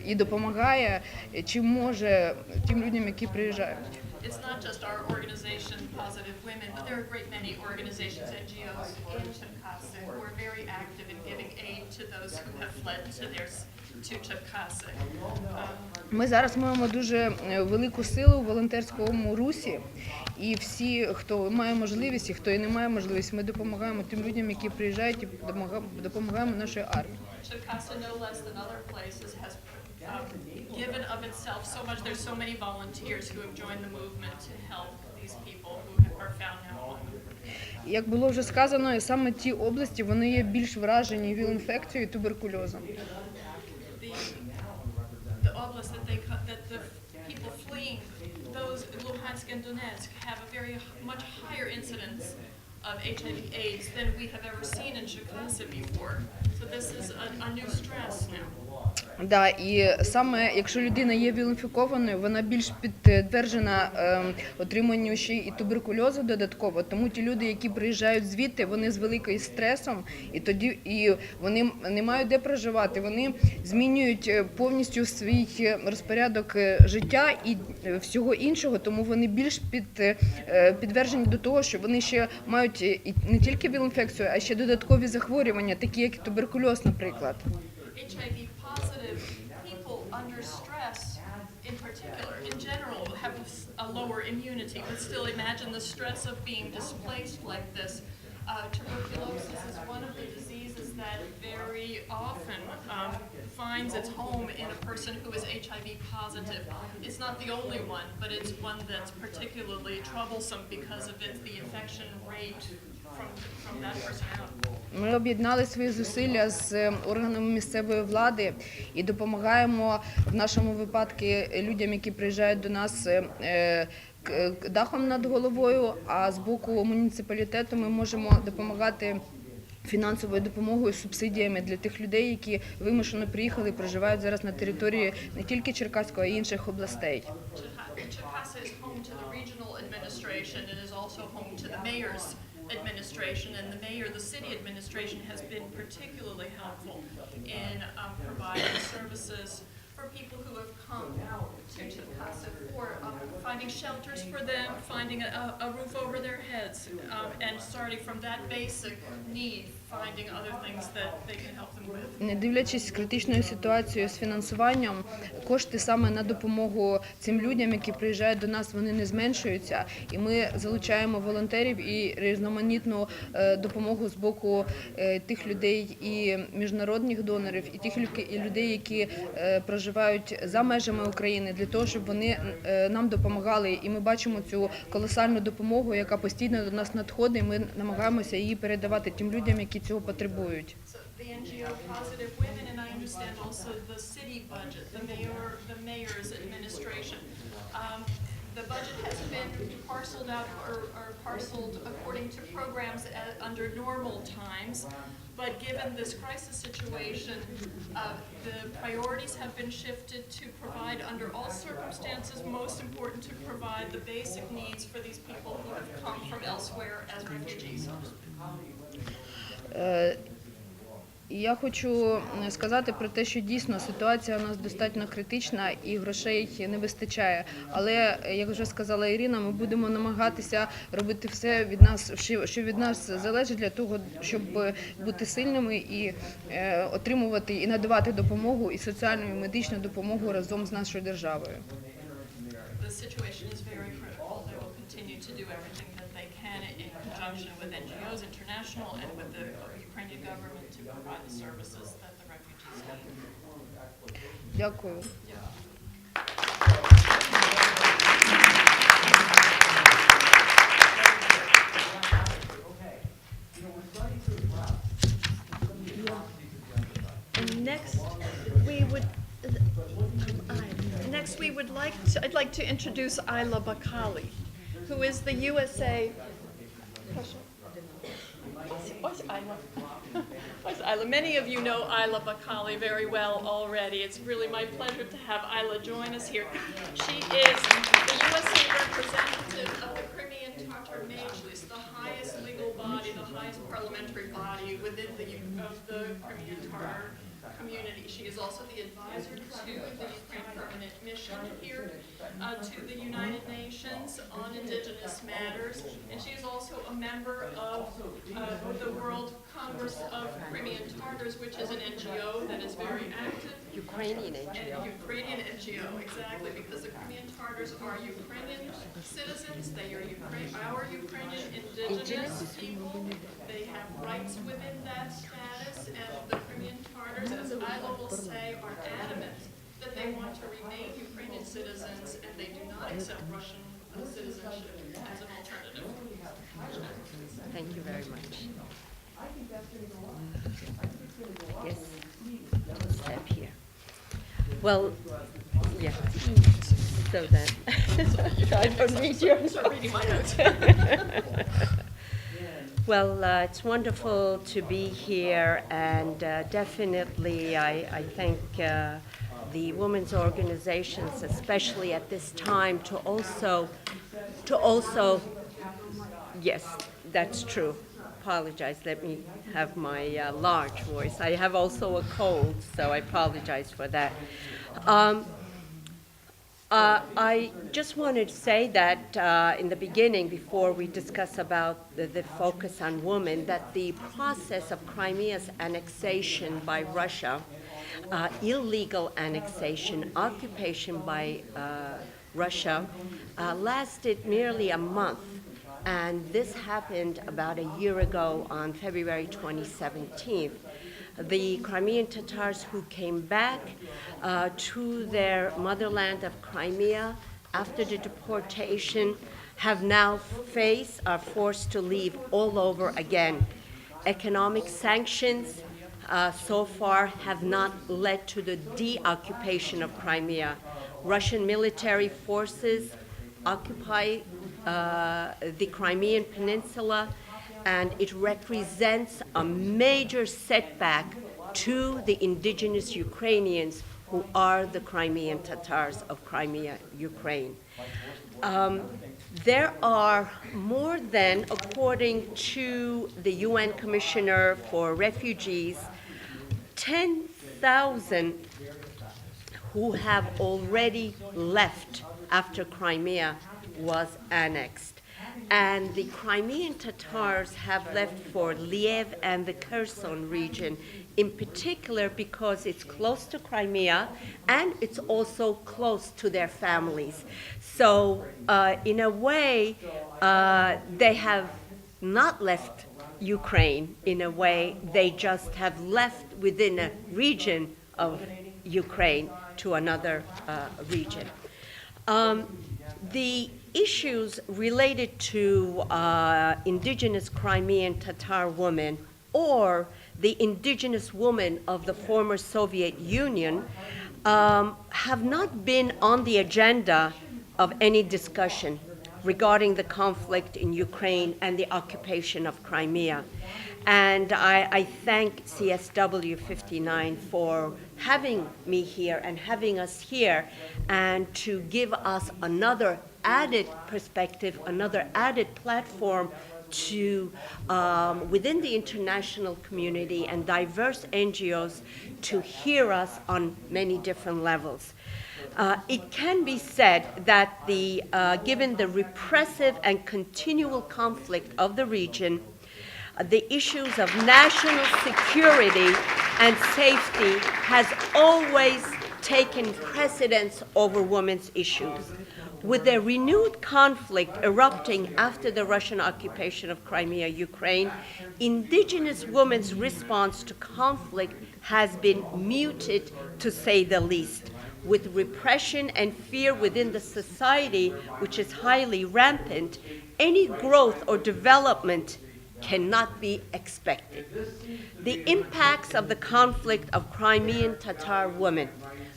і допомагає, чим може тим людям, які приїжджають. It's not just our organization, Positive Women, but there are a great many organizations, NGOs in Черкаси who are very active in giving aid to those who have fled to Черкаси. Ми зараз маємо дуже велику силу в волонтерському русі, і всі, хто має можливість і хто і не має можливість, ми допомагаємо тим людям, які приїжджають, і допомагаємо нашій армії. Черкаси, no less than other places, has given of itself so much. There's so many volunteers who have joined the movement to help these people who are found now. Як було вже сказано, саме ті області, вони є більш вражені ВІЛ-інфекцією і туберкульозом. The oblast that the people fleeing, those in Luhansk and Donetsk, have a very much higher incidence of HIV/AIDS than we have ever seen in Черкаси before. So this is a new stress now. Да, і саме якщо людина є ВІЛ-інфікованою, вона більш підтверджена отриманню ще і туберкульозу додатково. Тому ті люди, які приїжджають звідти, вони з великим стресом, і вони не мають де проживати. Вони змінюють повністю свій розпорядок життя і всього іншого, тому вони більш підтверджені до того, що вони ще мають не тільки ВІЛ-інфекцію, а ще додаткові захворювання, такі як туберкульоз, наприклад. HIV-positive people under stress, in particular, in general, have a lower immunity, but still imagine the stress of being displaced like this. Tuberculosis is one of the diseases that very often finds its home in a person who is HIV positive. It's not the only one, but it's one that's particularly troublesome because of the infection rate from that person out. Ми об'єднали свої зусилля з органами місцевої влади і допомагаємо в нашому випадку людям, які приїжджають до нас дахом над головою, а з боку муніципалітету ми можемо допомагати фінансовою допомогою, субсидіями для тих людей, які вимушено приїхали і проживають зараз на території не тільки Черкаської, а й інших областей. Chicasa is home to the regional administration. It is also home to the mayor's administration, and the mayor, the city administration, has been particularly helpful in providing services for people who have come to Chicasa for finding shelters for them, finding a roof over their heads, and starting from that basic need, finding other things that they can help them with. Не дивлячись критичною ситуацією з фінансуванням, кошти саме на допомогу цим людям, які приїжджають до нас, вони не зменшуються. І ми залучаємо волонтерів і різноманітну допомогу з боку тих людей і міжнародних донорів, і тих людей, які проживають за межами України, для того, щоб вони нам допомагали. І ми бачимо цю колосальну допомогу, яка постійно до нас надходить, і ми намагаємося її передавати тим людям, які цього потребують. The NGO Positive Women, and I understand also the city budget, the mayor's administration. The budget has been parceled out or parceled according to programs under normal times, but given this crisis situation, the priorities have been shifted to provide under all circumstances, most important to provide the basic needs for these people who have come from elsewhere as refugees. Я хочу сказати про те, що дійсно ситуація у нас достатньо критична і грошей не вистачає. Але, як вже сказала Ірина, ми будемо намагатися робити все від нас, що від нас залежить для того, щоб бути сильними і отримувати і надавати допомогу, і соціальну, і медичну допомогу разом з нашою державою. The situation is very critical. They will continue to do everything that they can in conjunction with NGOs, international, and with the Ukrainian government to provide the services that the refugees need. Дякую. And next we would like to, I'd like to introduce Ayla Bakali, who is the USA. Where's Ayla? Where's Ayla? Many of you know Ayla Bakali very well already. It's really my pleasure to have Ayla join us here. She is the USA representative of the Crimean Tatar Majlis, the highest legal body, the highest parliamentary body within the Crimean Tatar community. She is also the advisor to the Ukraine Permanent Mission here to the United Nations on Indigenous Matters, and she is also a member of the World Congress of Crimean Tatars, which is an NGO that is very active. Ukrainian NGO. Ukrainian NGO, exactly, because the Crimean Tatars are Ukrainian citizens. They are our Ukrainian indigenous people. They have rights within that status, and the Crimean Tatars, as Ayla will say, are adamant that they want to remain Ukrainian citizens, and they do not accept Russian citizenship as an alternative. Thank you very much. Yes, step here. Well, yeah, so that I don't need you. Start reading my notes. Well, it's wonderful to be here, and definitely I thank the women's organizations, especially at this time, to also, yes, that's true. Apologize, let me have my large voice. I have also a cold, so I apologize for that. I just wanted to say that in the beginning, before we discuss about the focus on women, that the process of Crimea's annexation by Russia, illegal annexation, occupation by Russia, lasted merely a month. And this happened about a year ago on February 2017. The Crimean Tatars who came back to their motherland of Crimea after the deportation have now are forced to leave all over again. economic sanctions so far have not led to the deoccupation of Crimea. Russian military forces occupy the Crimean Peninsula, and it represents a major setback to the indigenous Ukrainians who are the Crimean Tatars of Crimea, Ukraine. There are more than, according to the UN Commissioner for Refugees, 10,000 who have already left after Crimea was annexed. And the Crimean Tatars have left for Lviv and the Kherson region, in particular because it's close to Crimea and it's also close to their families. So in a way, they have not left Ukraine. In a way, they just have left within a region of Ukraine to another region. The issues related to indigenous Crimean Tatar women or the indigenous women of the former Soviet Union have not been on the agenda of any discussion regarding the conflict in Ukraine and the occupation of Crimea. And I thank CSW 59 for having me here and having us here, and to give us another added perspective, another added platform to, within the international community and diverse NGOs, to hear us on many different levels. It can be said that given the repressive and continual conflict of the region, the issues of national security and safety has always taken precedence over women's issues. With the renewed conflict erupting after the Russian occupation of Crimea, Ukraine, indigenous women's response to conflict has been muted, to say the least. With repression and fear within the society, which is highly rampant, any growth or development cannot be expected. The impacts of the conflict of Crimean Tatar women,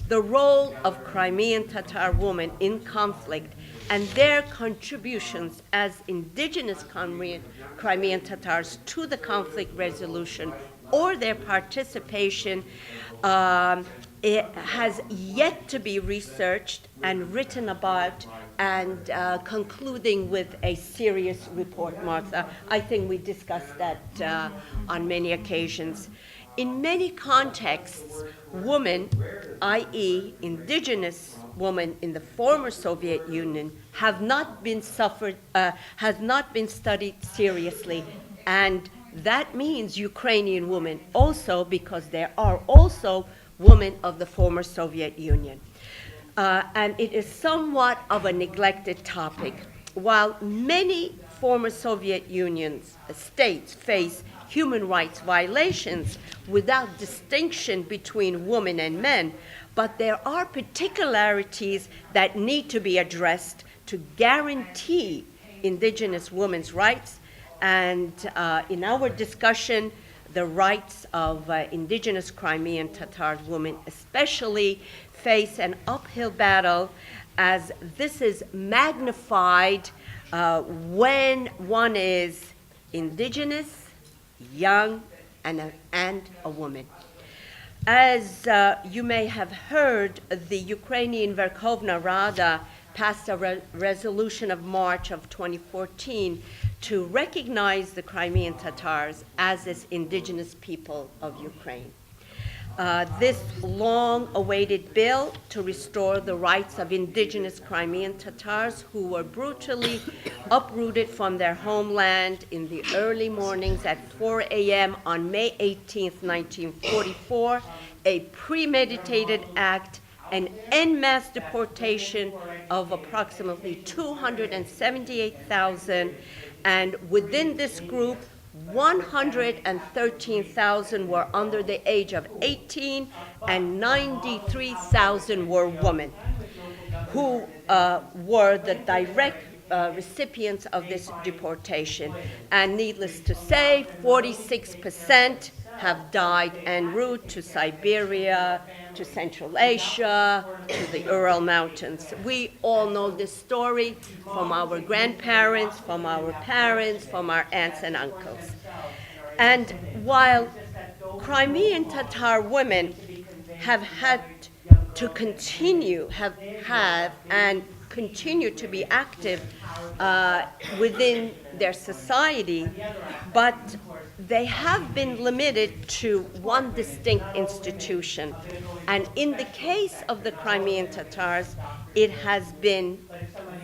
the role of Crimean Tatar women in conflict, and their contributions as indigenous Crimean Tatars to the conflict resolution or their participation it has yet to be researched and written about, and concluding with a serious report, Martha. I think we discussed that on many occasions. In many contexts, women, i.e. indigenous women in the former Soviet Union, has not been studied seriously, and that means Ukrainian women also, because there are also women of the former Soviet Union. And it is somewhat of a neglected topic. While many former Soviet Union states face human rights violations without distinction between women and men, but there are particularities that need to be addressed to guarantee indigenous women's rights. And in our discussion, the rights of indigenous Crimean Tatar women especially face an uphill battle, as this is magnified when one is indigenous, young, and a woman. As you may have heard, the Ukrainian Verkhovna Rada passed a resolution of March of 2014 to recognize the Crimean Tatars as this indigenous people of Ukraine. This long-awaited bill to restore the rights of indigenous Crimean Tatars who were brutally uprooted from their homeland in the early mornings at 4 a.m. on May 18, 1944, a premeditated act, an en masse deportation of approximately 278,000, and within this group, 113,000 were under the age of 18, and 93,000 were women, who were the direct recipients of this deportation. And needless to say, 46% have died en route to Siberia, to Central Asia, to the Ural Mountains. We all know this story from our grandparents, from our parents, from our aunts and uncles. And while Crimean Tatar women have had to continue, and continue to be active within their society, but they have been limited to one distinct institution. And in the case of the Crimean Tatars, it has been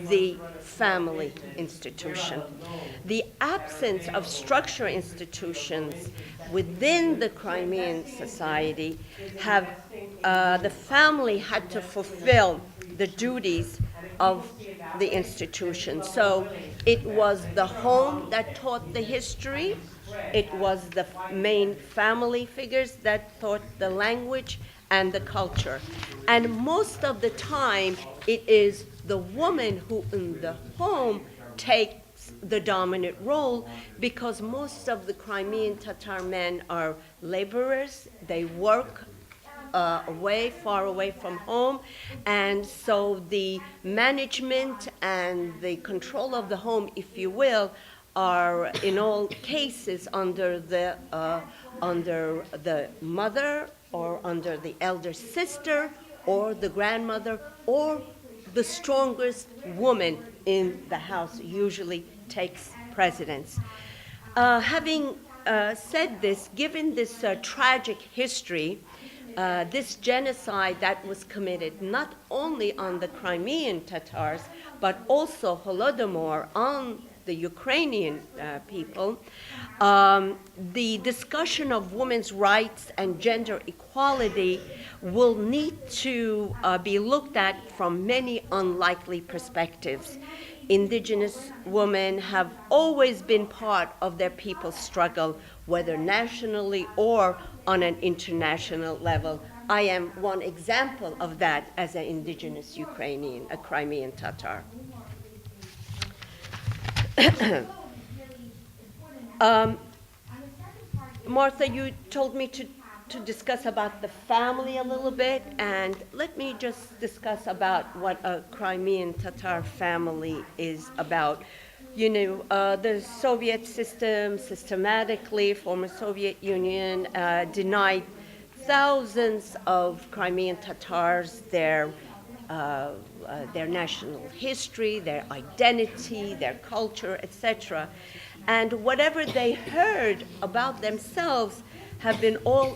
the family institution. The absence of structure institutions within the Crimean society have the family had to fulfill the duties of the institution. So it was the home that taught the history, it was the main family figures that taught the language and the culture. And most of the time, it is the woman who in the home takes the dominant role, because most of the Crimean Tatar men are laborers. They work far away from home, and so the management and the control of the home, if you will, are in all cases under the mother, or under the elder sister, or the grandmother, or the strongest woman in the house usually takes precedence. Having said this, given this tragic history, this genocide that was committed not only on the Crimean Tatars, but also Holodomor on the Ukrainian people, the discussion of women's rights and gender equality will need to be looked at from many unlikely perspectives. Indigenous women have always been part of their people's struggle, whether nationally or on an international level. I am one example of that as an indigenous Ukrainian, a Crimean Tatar. Martha, you told me to discuss about the family a little bit, and let me just discuss about what a Crimean Tatar family is about. You know, the Soviet system systematically, former Soviet Union, denied thousands of Crimean Tatars their national history, their identity, their culture, etc. And whatever they heard about themselves have been all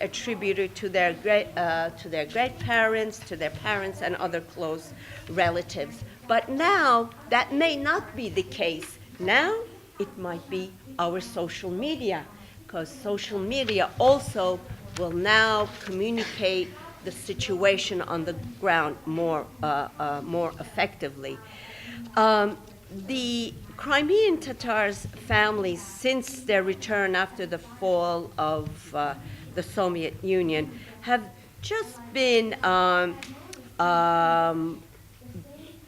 attributed to their great-parents, to their parents, and other close relatives. But now, that may not be the case. Now, it might be our social media, because social media also will now communicate the situation on the ground more effectively. The Crimean Tatars families, since their return after the fall of the Soviet Union, have just been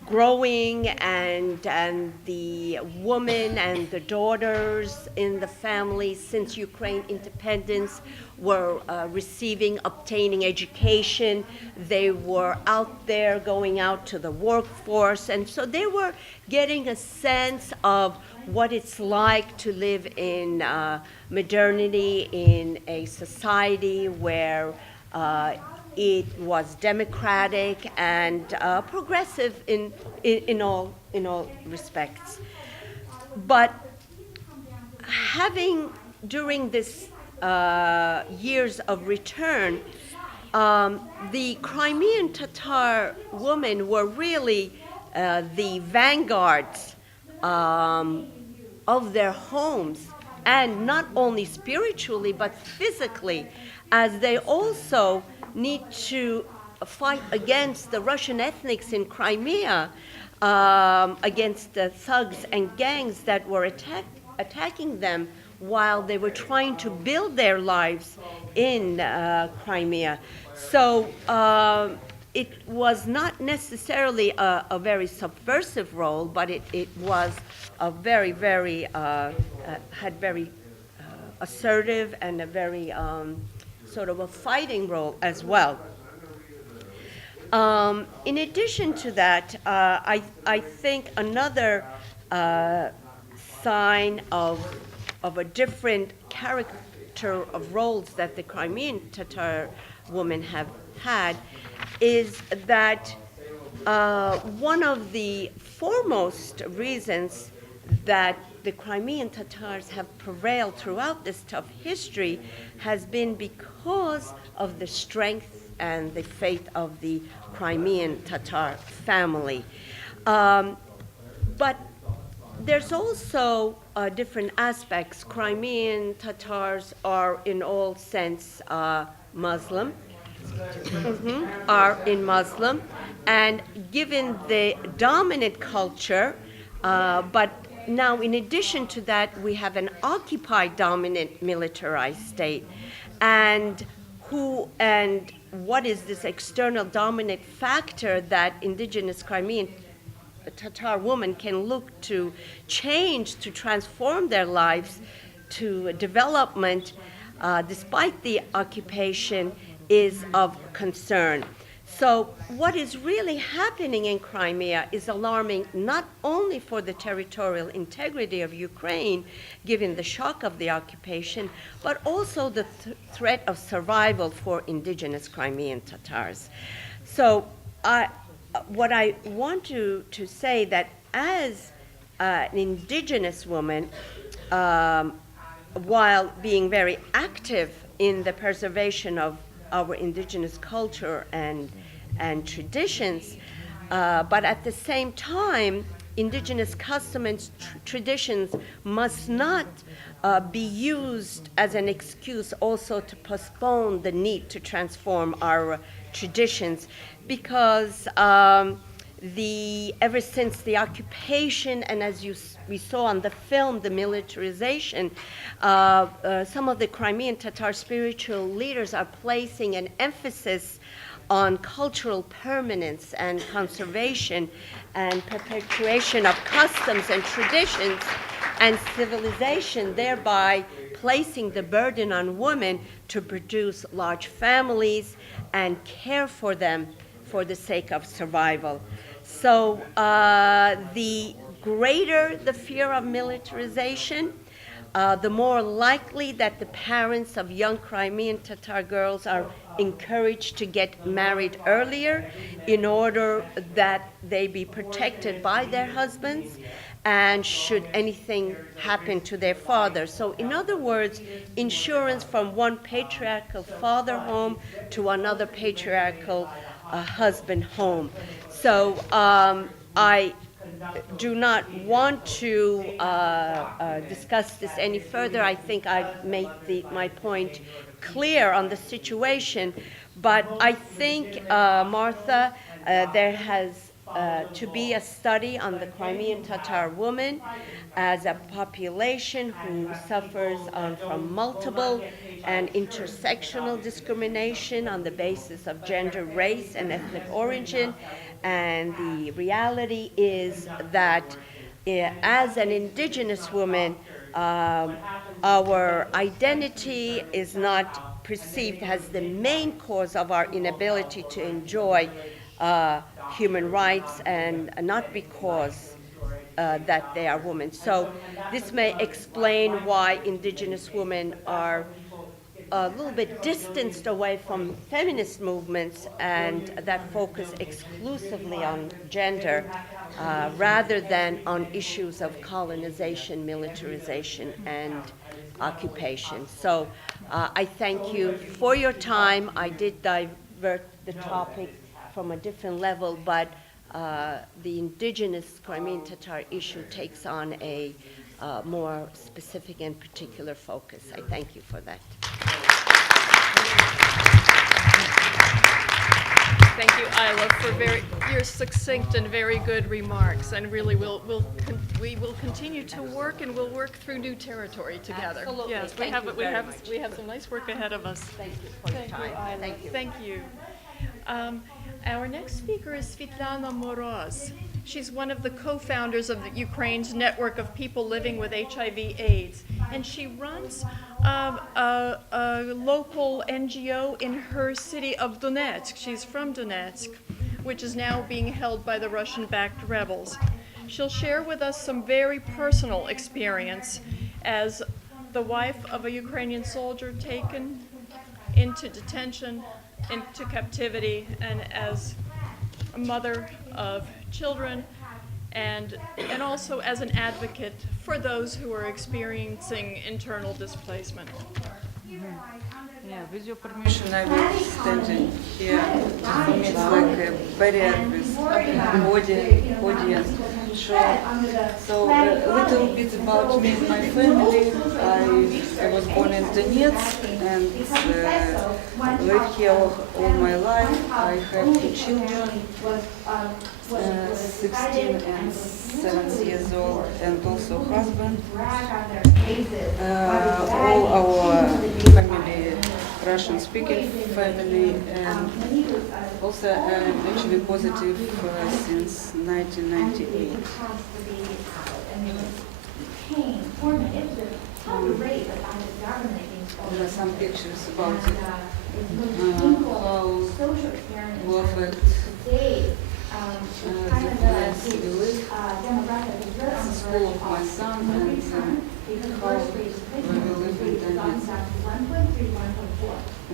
growing, and the women and the daughters in the family since Ukraine independence were obtaining education. They were out there, going out to the workforce, and so they were getting a sense of what it's like to live in modernity, in a society where it was democratic and progressive in all respects. But having, during this years of return, the Crimean Tatar women were really the vanguards of their homes, and not only spiritually but physically, as they also need to fight against the Russian ethnics in Crimea, against the thugs and gangs that were attacking them while they were trying to build their lives in Crimea. So it was not necessarily a very subversive role, but it was a very, very, had very assertive and a very sort of a fighting role as well. In addition to that, I think another sign of a different character of roles that the Crimean Tatar women have had is that one of the foremost reasons that the Crimean Tatars have prevailed throughout this tough history has been because of the strength and the faith of the Crimean Tatar family. But there's also different aspects. Crimean Tatars are in all sense Muslim, Muslim, and given the dominant culture, but now in addition to that, we have an occupied dominant militarized state, and what is this external dominant factor that indigenous Crimean Tatar women can look to change, to transform their lives to development despite the occupation is of concern. So what is really happening in Crimea is alarming not only for the territorial integrity of Ukraine, given the shock of the occupation, but also the threat of survival for indigenous Crimean Tatars. So what I want to say that as an indigenous woman, while being very active in the preservation of our indigenous culture and traditions, but at the same time, indigenous customs and traditions must not be used as an excuse also to postpone the need to transform our traditions, because ever since the occupation, and as we saw on the film, the militarization, some of the Crimean Tatar spiritual leaders are placing an emphasis on cultural permanence and conservation and perpetuation of customs and traditions and civilization, thereby placing the burden on women to produce large families and care for them for the sake of survival. So the greater the fear of militarization, the more likely that the parents of young Crimean Tatar girls are encouraged to get married earlier in order that they be protected by their husbands and should anything happen to their father. So in other words, insurance from one patriarchal father home to another patriarchal husband home. So I do not want to discuss this any further. I think I've made my point clear on the situation, but I think, Martha, there has to be a study on the Crimean Tatar woman as a population who suffers from multiple and intersectional discrimination on the basis of gender, race, and ethnic origin. And the reality is that as an indigenous woman, our identity is not perceived as the main cause of our inability to enjoy human rights, and not because that they are women. So this may explain why indigenous women are a little bit distanced away from feminist movements and that focus exclusively on gender rather than on issues of colonization, militarization, and occupation. So I thank you for your time. I did divert the topic from a different level, but the indigenous Crimean Tatar issue takes on a more specific and particular focus. I thank you for that. Thank you, Isla, for your succinct and very good remarks. And really, we will continue to work, and we'll work through new territory together. Absolutely. Yes, we have some nice work ahead of us. Thank you for your time. Isla. Thank you. Thank you. Our next speaker is Svetlana Moroz. She's one of the co-founders of the Ukraine's network of people living with HIV/AIDS, and she runs a local NGO in her city of Donetsk. She's from Donetsk, which is now being held by the Russian-backed rebels. She'll share with us some very personal experience as the wife of a Ukrainian soldier taken into detention, into captivity, and as a mother of children, and also as an advocate for those who are experiencing internal displacement. Yeah, with your permission, I will stand here. For me, it's like a barrier with audience. Sure. So a little bit about me and my family. I was born in Donetsk and lived here all my life. I have 2 children, 16 and 7 years old, and also husband. All our family Russian-speaking family, and also I'm actually positive since 1998. There are some pictures about it. How will affect the place we live, the school of my son, and how we will live in Donetsk.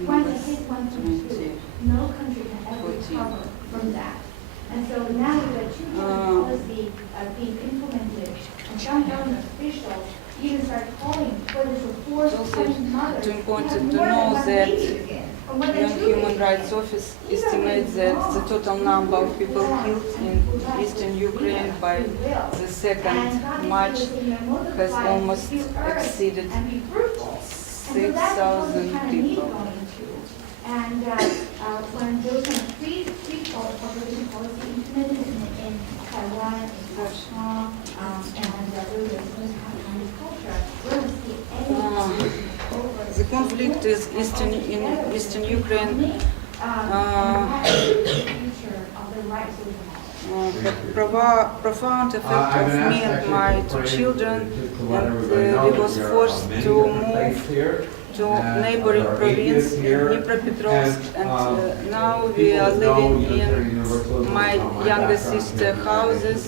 When the hit 1.2, no country can ever recover from that. And so now with the 2 policy being implemented, and some government officials even start calling for the support It's also of mothers. too important to know that UN Human Rights Office estimates that the total number of people killed in eastern Ukraine by the 2nd March has almost exceeded 6,000 people. And when those kind of free population policy implemented in Taiwan, in Hong Kong, and really the Chinese culture, we're going to see any The conflict is in eastern Ukraine had profound effect on me and my 2 children, and we was forced to move to neighboring province, Dnipropetrovsk, and now we are living in my younger sister houses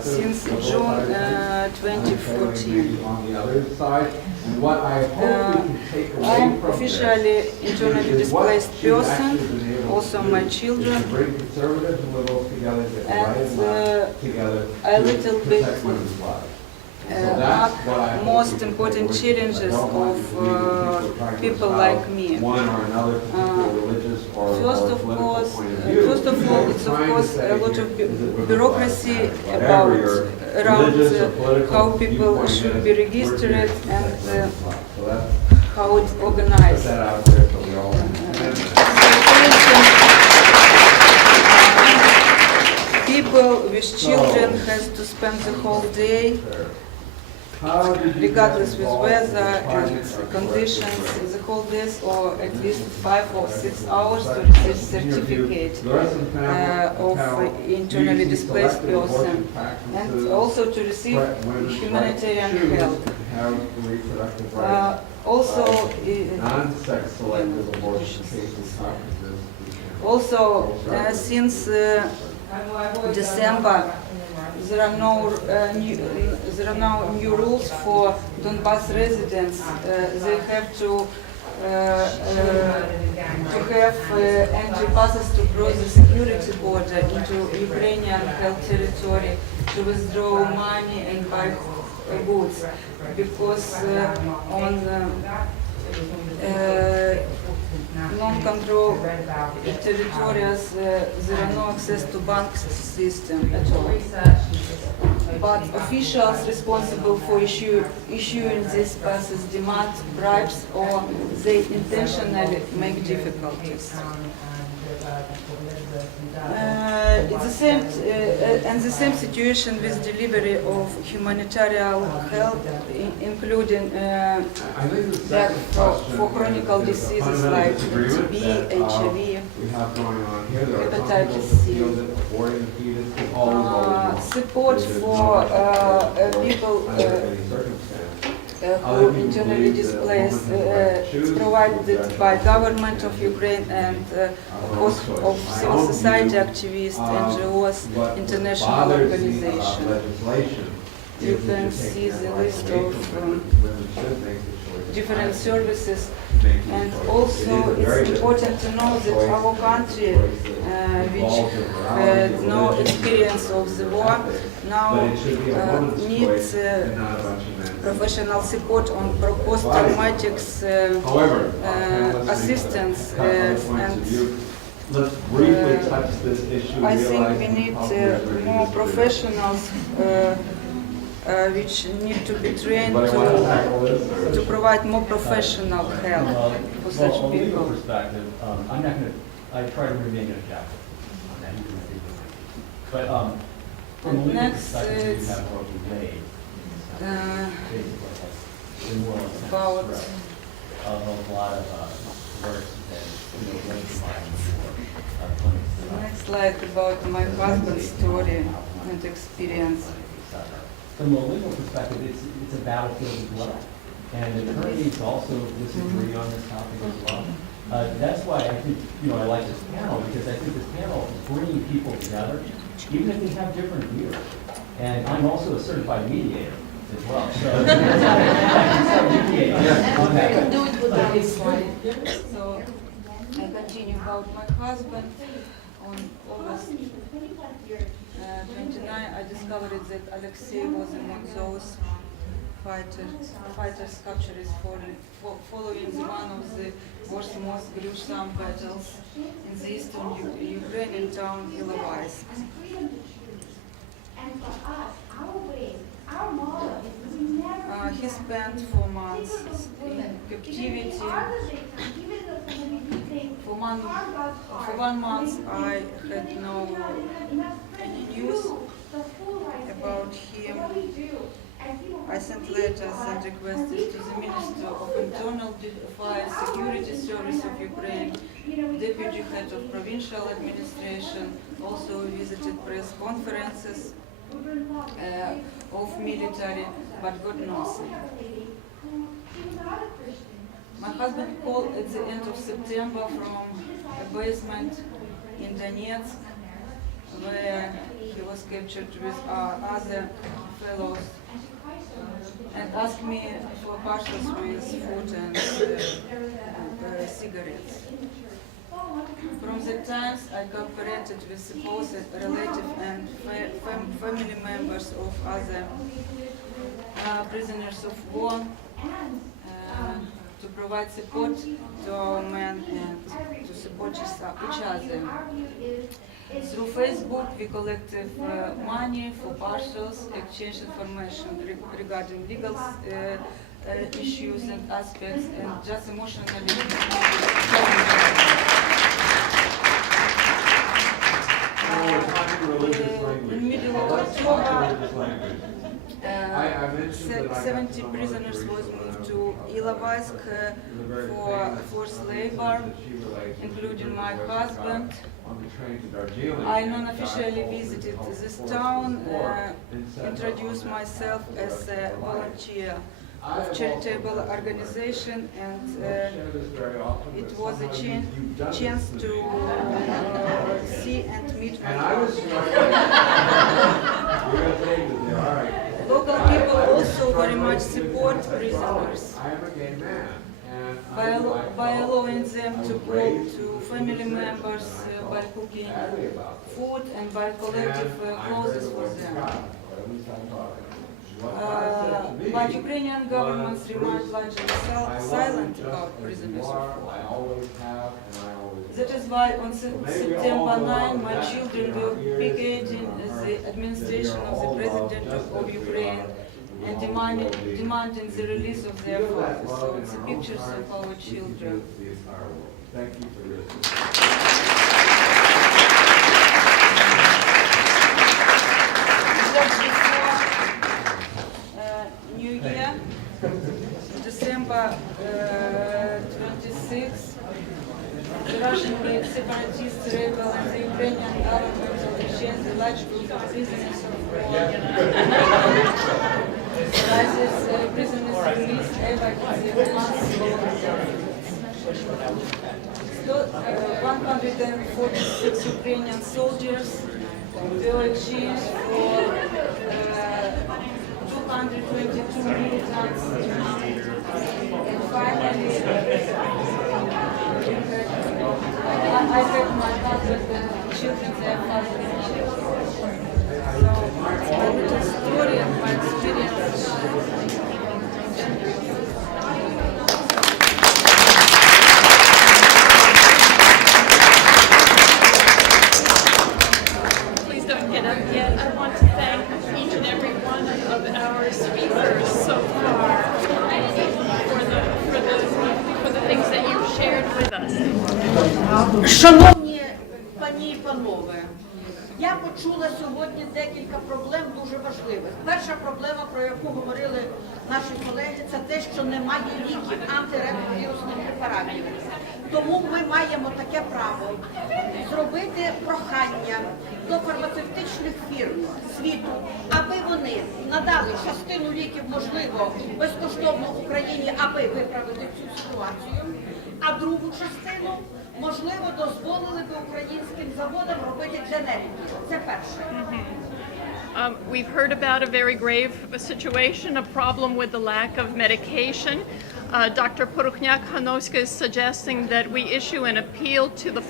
since June 2014. I'm officially internally displaced person, also my children, and a little bit most important challenges of people like me. First of all, it's of course a lot of bureaucracy around how people should be registered and how it's organized. People with children has to spend the whole day, regardless with weather and conditions, the whole day, or at least 5 or 6 hours to receive certificate of internally displaced person, and also to receive humanitarian help. Since December, there are now new rules for Donbas residents. They have to have entry passes to cross the security border into Ukrainian held territory, to withdraw money and buy goods, because on non-control territories there are no access to bank system at all. But officials responsible for issuing these passes demand bribes, or they intentionally make difficulties. It's the same, and the same situation with delivery of humanitarian help, including that for chronic diseases like TB, HIV, hepatitis C, support for people who internally displaced is provided by government of Ukraine and of civil society activists, NGOs, international organizations. You can see the list of different services, and also it's important to know that our country, which had no experience of the war, now needs professional support on post-traumatic assistance, and Let's briefly touch this issue. I think we need more professionals which need to be trained to provide more professional help for such From a legal people. perspective, I'm not going to, I try to remain objective on that. But from a legal Next perspective, is, you have broken made. Basically, that's the moral sense about of a lot of work that, went behind for clinics. next slide about my husband's story and experience. From a legal perspective, it's a battlefield as well. And attorneys also disagree on this topic as well. That's why I think, I like this panel, because I think this panel is bringing people together, even if they have different views. And I'm also a certified mediator as well. So I can mediate on that. You can do it without this slide. So I continue about my husband. On August 29, I discovered that Alexei was among those fighters captured following one of the worst, most gruesome battles in the eastern Ukrainian town Ilovaisk. He spent 4 months in captivity. For 1 month, I had no any news about him. I sent letters and requested to the Minister of Internal Affairs, Security Service of Ukraine, Deputy Head of Provincial Administration, also visited press conferences of military, but got nothing. My husband called at the end of September from a basement in Donetsk, where he was captured with other fellows, and asked me for parcels with food and cigarettes. From the times I cooperated with supposed relatives and family members of other prisoners of war to provide support to our men and to support each other. Through Facebook, we collected money for parcels, exchange information regarding legal issues and aspects, and just emotionally. In middle of October, 70 prisoners was moved to Ilovaisk for forced labor, including my husband. I non-officially visited this town, introduced myself as a volunteer of charitable organization, and it was a chance to see and meet my Local people also very much support prisoners by allowing them to go to family members, by cooking food and by collecting clothes for them. But Ukrainian governments remain largely silent about prisoners of war. That is why on September 9, my children were brigading the administration of the President of Ukraine and demanding the release of their fathers. So it's the pictures of our children. Thank you for your just before New Year, December 26th, the Russian separatist rebel and the Ukrainian government will exchange a large group of prisoners of war. As these prisoners released, evacuated months ago. 146 Ukrainian soldiers will exchange for 222 militants. And finally, I have my husband and children, their father. So it's my little story and my experience. Please don't get up yet. I want to thank each and every one of our speakers so far for the things that you've shared with us. Шановні пані і панове, я почула сьогодні декілька проблем дуже важливих. Перша проблема, про яку говорили наші колеги, це те, що немає ліків антиретровірусних препаратів. Тому ми маємо таке право зробити прохання до фармацевтичних фірм світу, аби вони надали частину ліків, можливо, безкоштовно Україні, аби виправити цю ситуацію, а другу частину, можливо, дозволили би українським заводам робити дженерики. Це перше. We've heard about a very grave situation, a problem with the lack of medication. Dr. Poruchniak-Hanovska is suggesting that we issue an appeal to the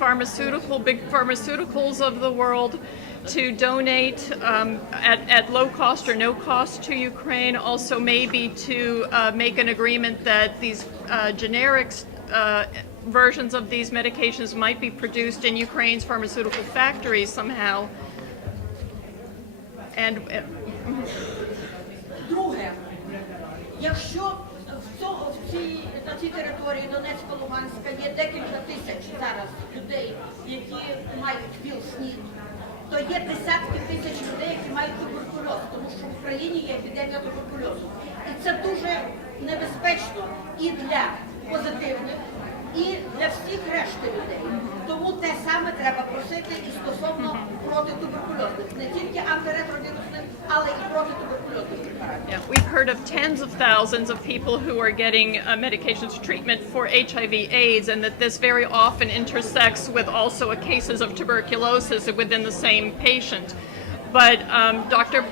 big pharmaceuticals of the world to donate at low cost or no cost to Ukraine. Also maybe to make an agreement that these generics versions of these medications might be produced in Ukraine's pharmaceutical factories somehow. And друге, якщо на цій території Донецька-Луганська є декілька тисяч зараз людей, які мають ВІЛ-СНІД, то є десятки тисяч людей, які мають туберкульоз, тому що в Україні є епідемія туберкульозу. І це дуже небезпечно і для позитивних, і для всіх решти людей. Тому те саме треба просити і стосовно протитуберкульозних, не тільки антиретровірусних, але і протитуберкульозних препаратів. yeah, we've heard of tens of thousands of people who are getting medications treatment for HIV/AIDS, and that this very often intersects with also cases of tuberculosis within the same patient. But Dr.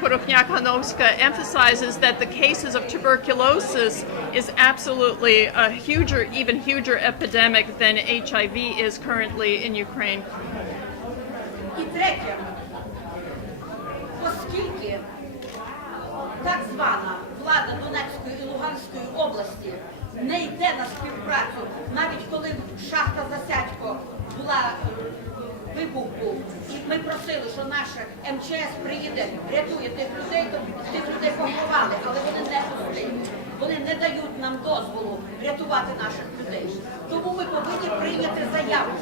Poruchniak-Hanovska emphasizes that the cases of tuberculosis is absolutely a even huger epidemic than HIV is currently in Ukraine. І третє, оскільки так звана влада Донецької і Луганської області не йде на співпрацю, навіть коли шахта Засядько була вибух був, і ми просили, що наше МЧС приїде, рятує тих людей, то тих людей поховали, але вони не пустили. Вони не дають нам дозволу рятувати наших людей. Тому ми повинні прийняти заяву,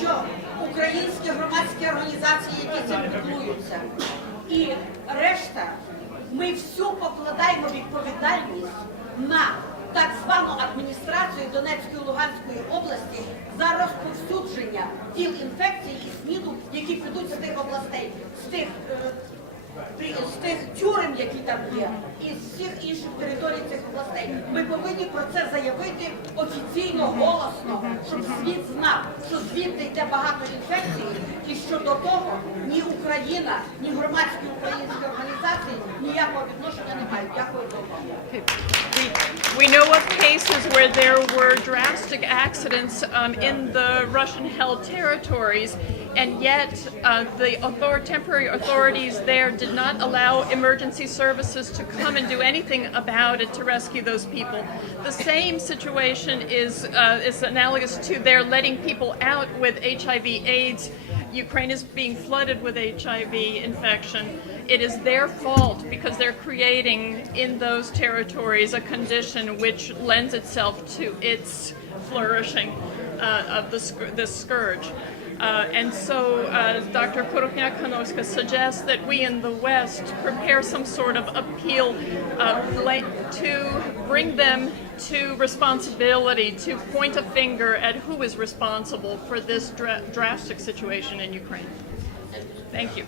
що українські громадські організації, які цим піклуються, і решта, ми всю покладаємо відповідальність на так звану адміністрацію Донецької і Луганської області за розповсюдження ВІЛ-інфекцій і СНІДу, які підуть з тих областей, з тих тюрем, які там є, і з всіх інших територій цих областей. Ми повинні про це заявити офіційно, голосно, щоб світ знав, що звідти йде багато інфекцій, і що до того ні Україна, ні громадські українські організації ніякого відношення не мають. Дякую за увагу. We know of cases where there were drastic accidents in the Russian-held territories, and yet the temporary authorities there did not allow emergency services to come and do anything about it to rescue those people. The same situation is analogous to their letting people out with HIV/AIDS. Ukraine is being flooded with HIV infection. It is their fault because they're creating in those territories a condition which lends itself to its flourishing of this scourge. And so Dr. Korokhnyak-Khanovska suggests that we in the West prepare some sort of appeal to bring them to responsibility, to point a finger at who is responsible for this drastic situation in Ukraine. Thank you.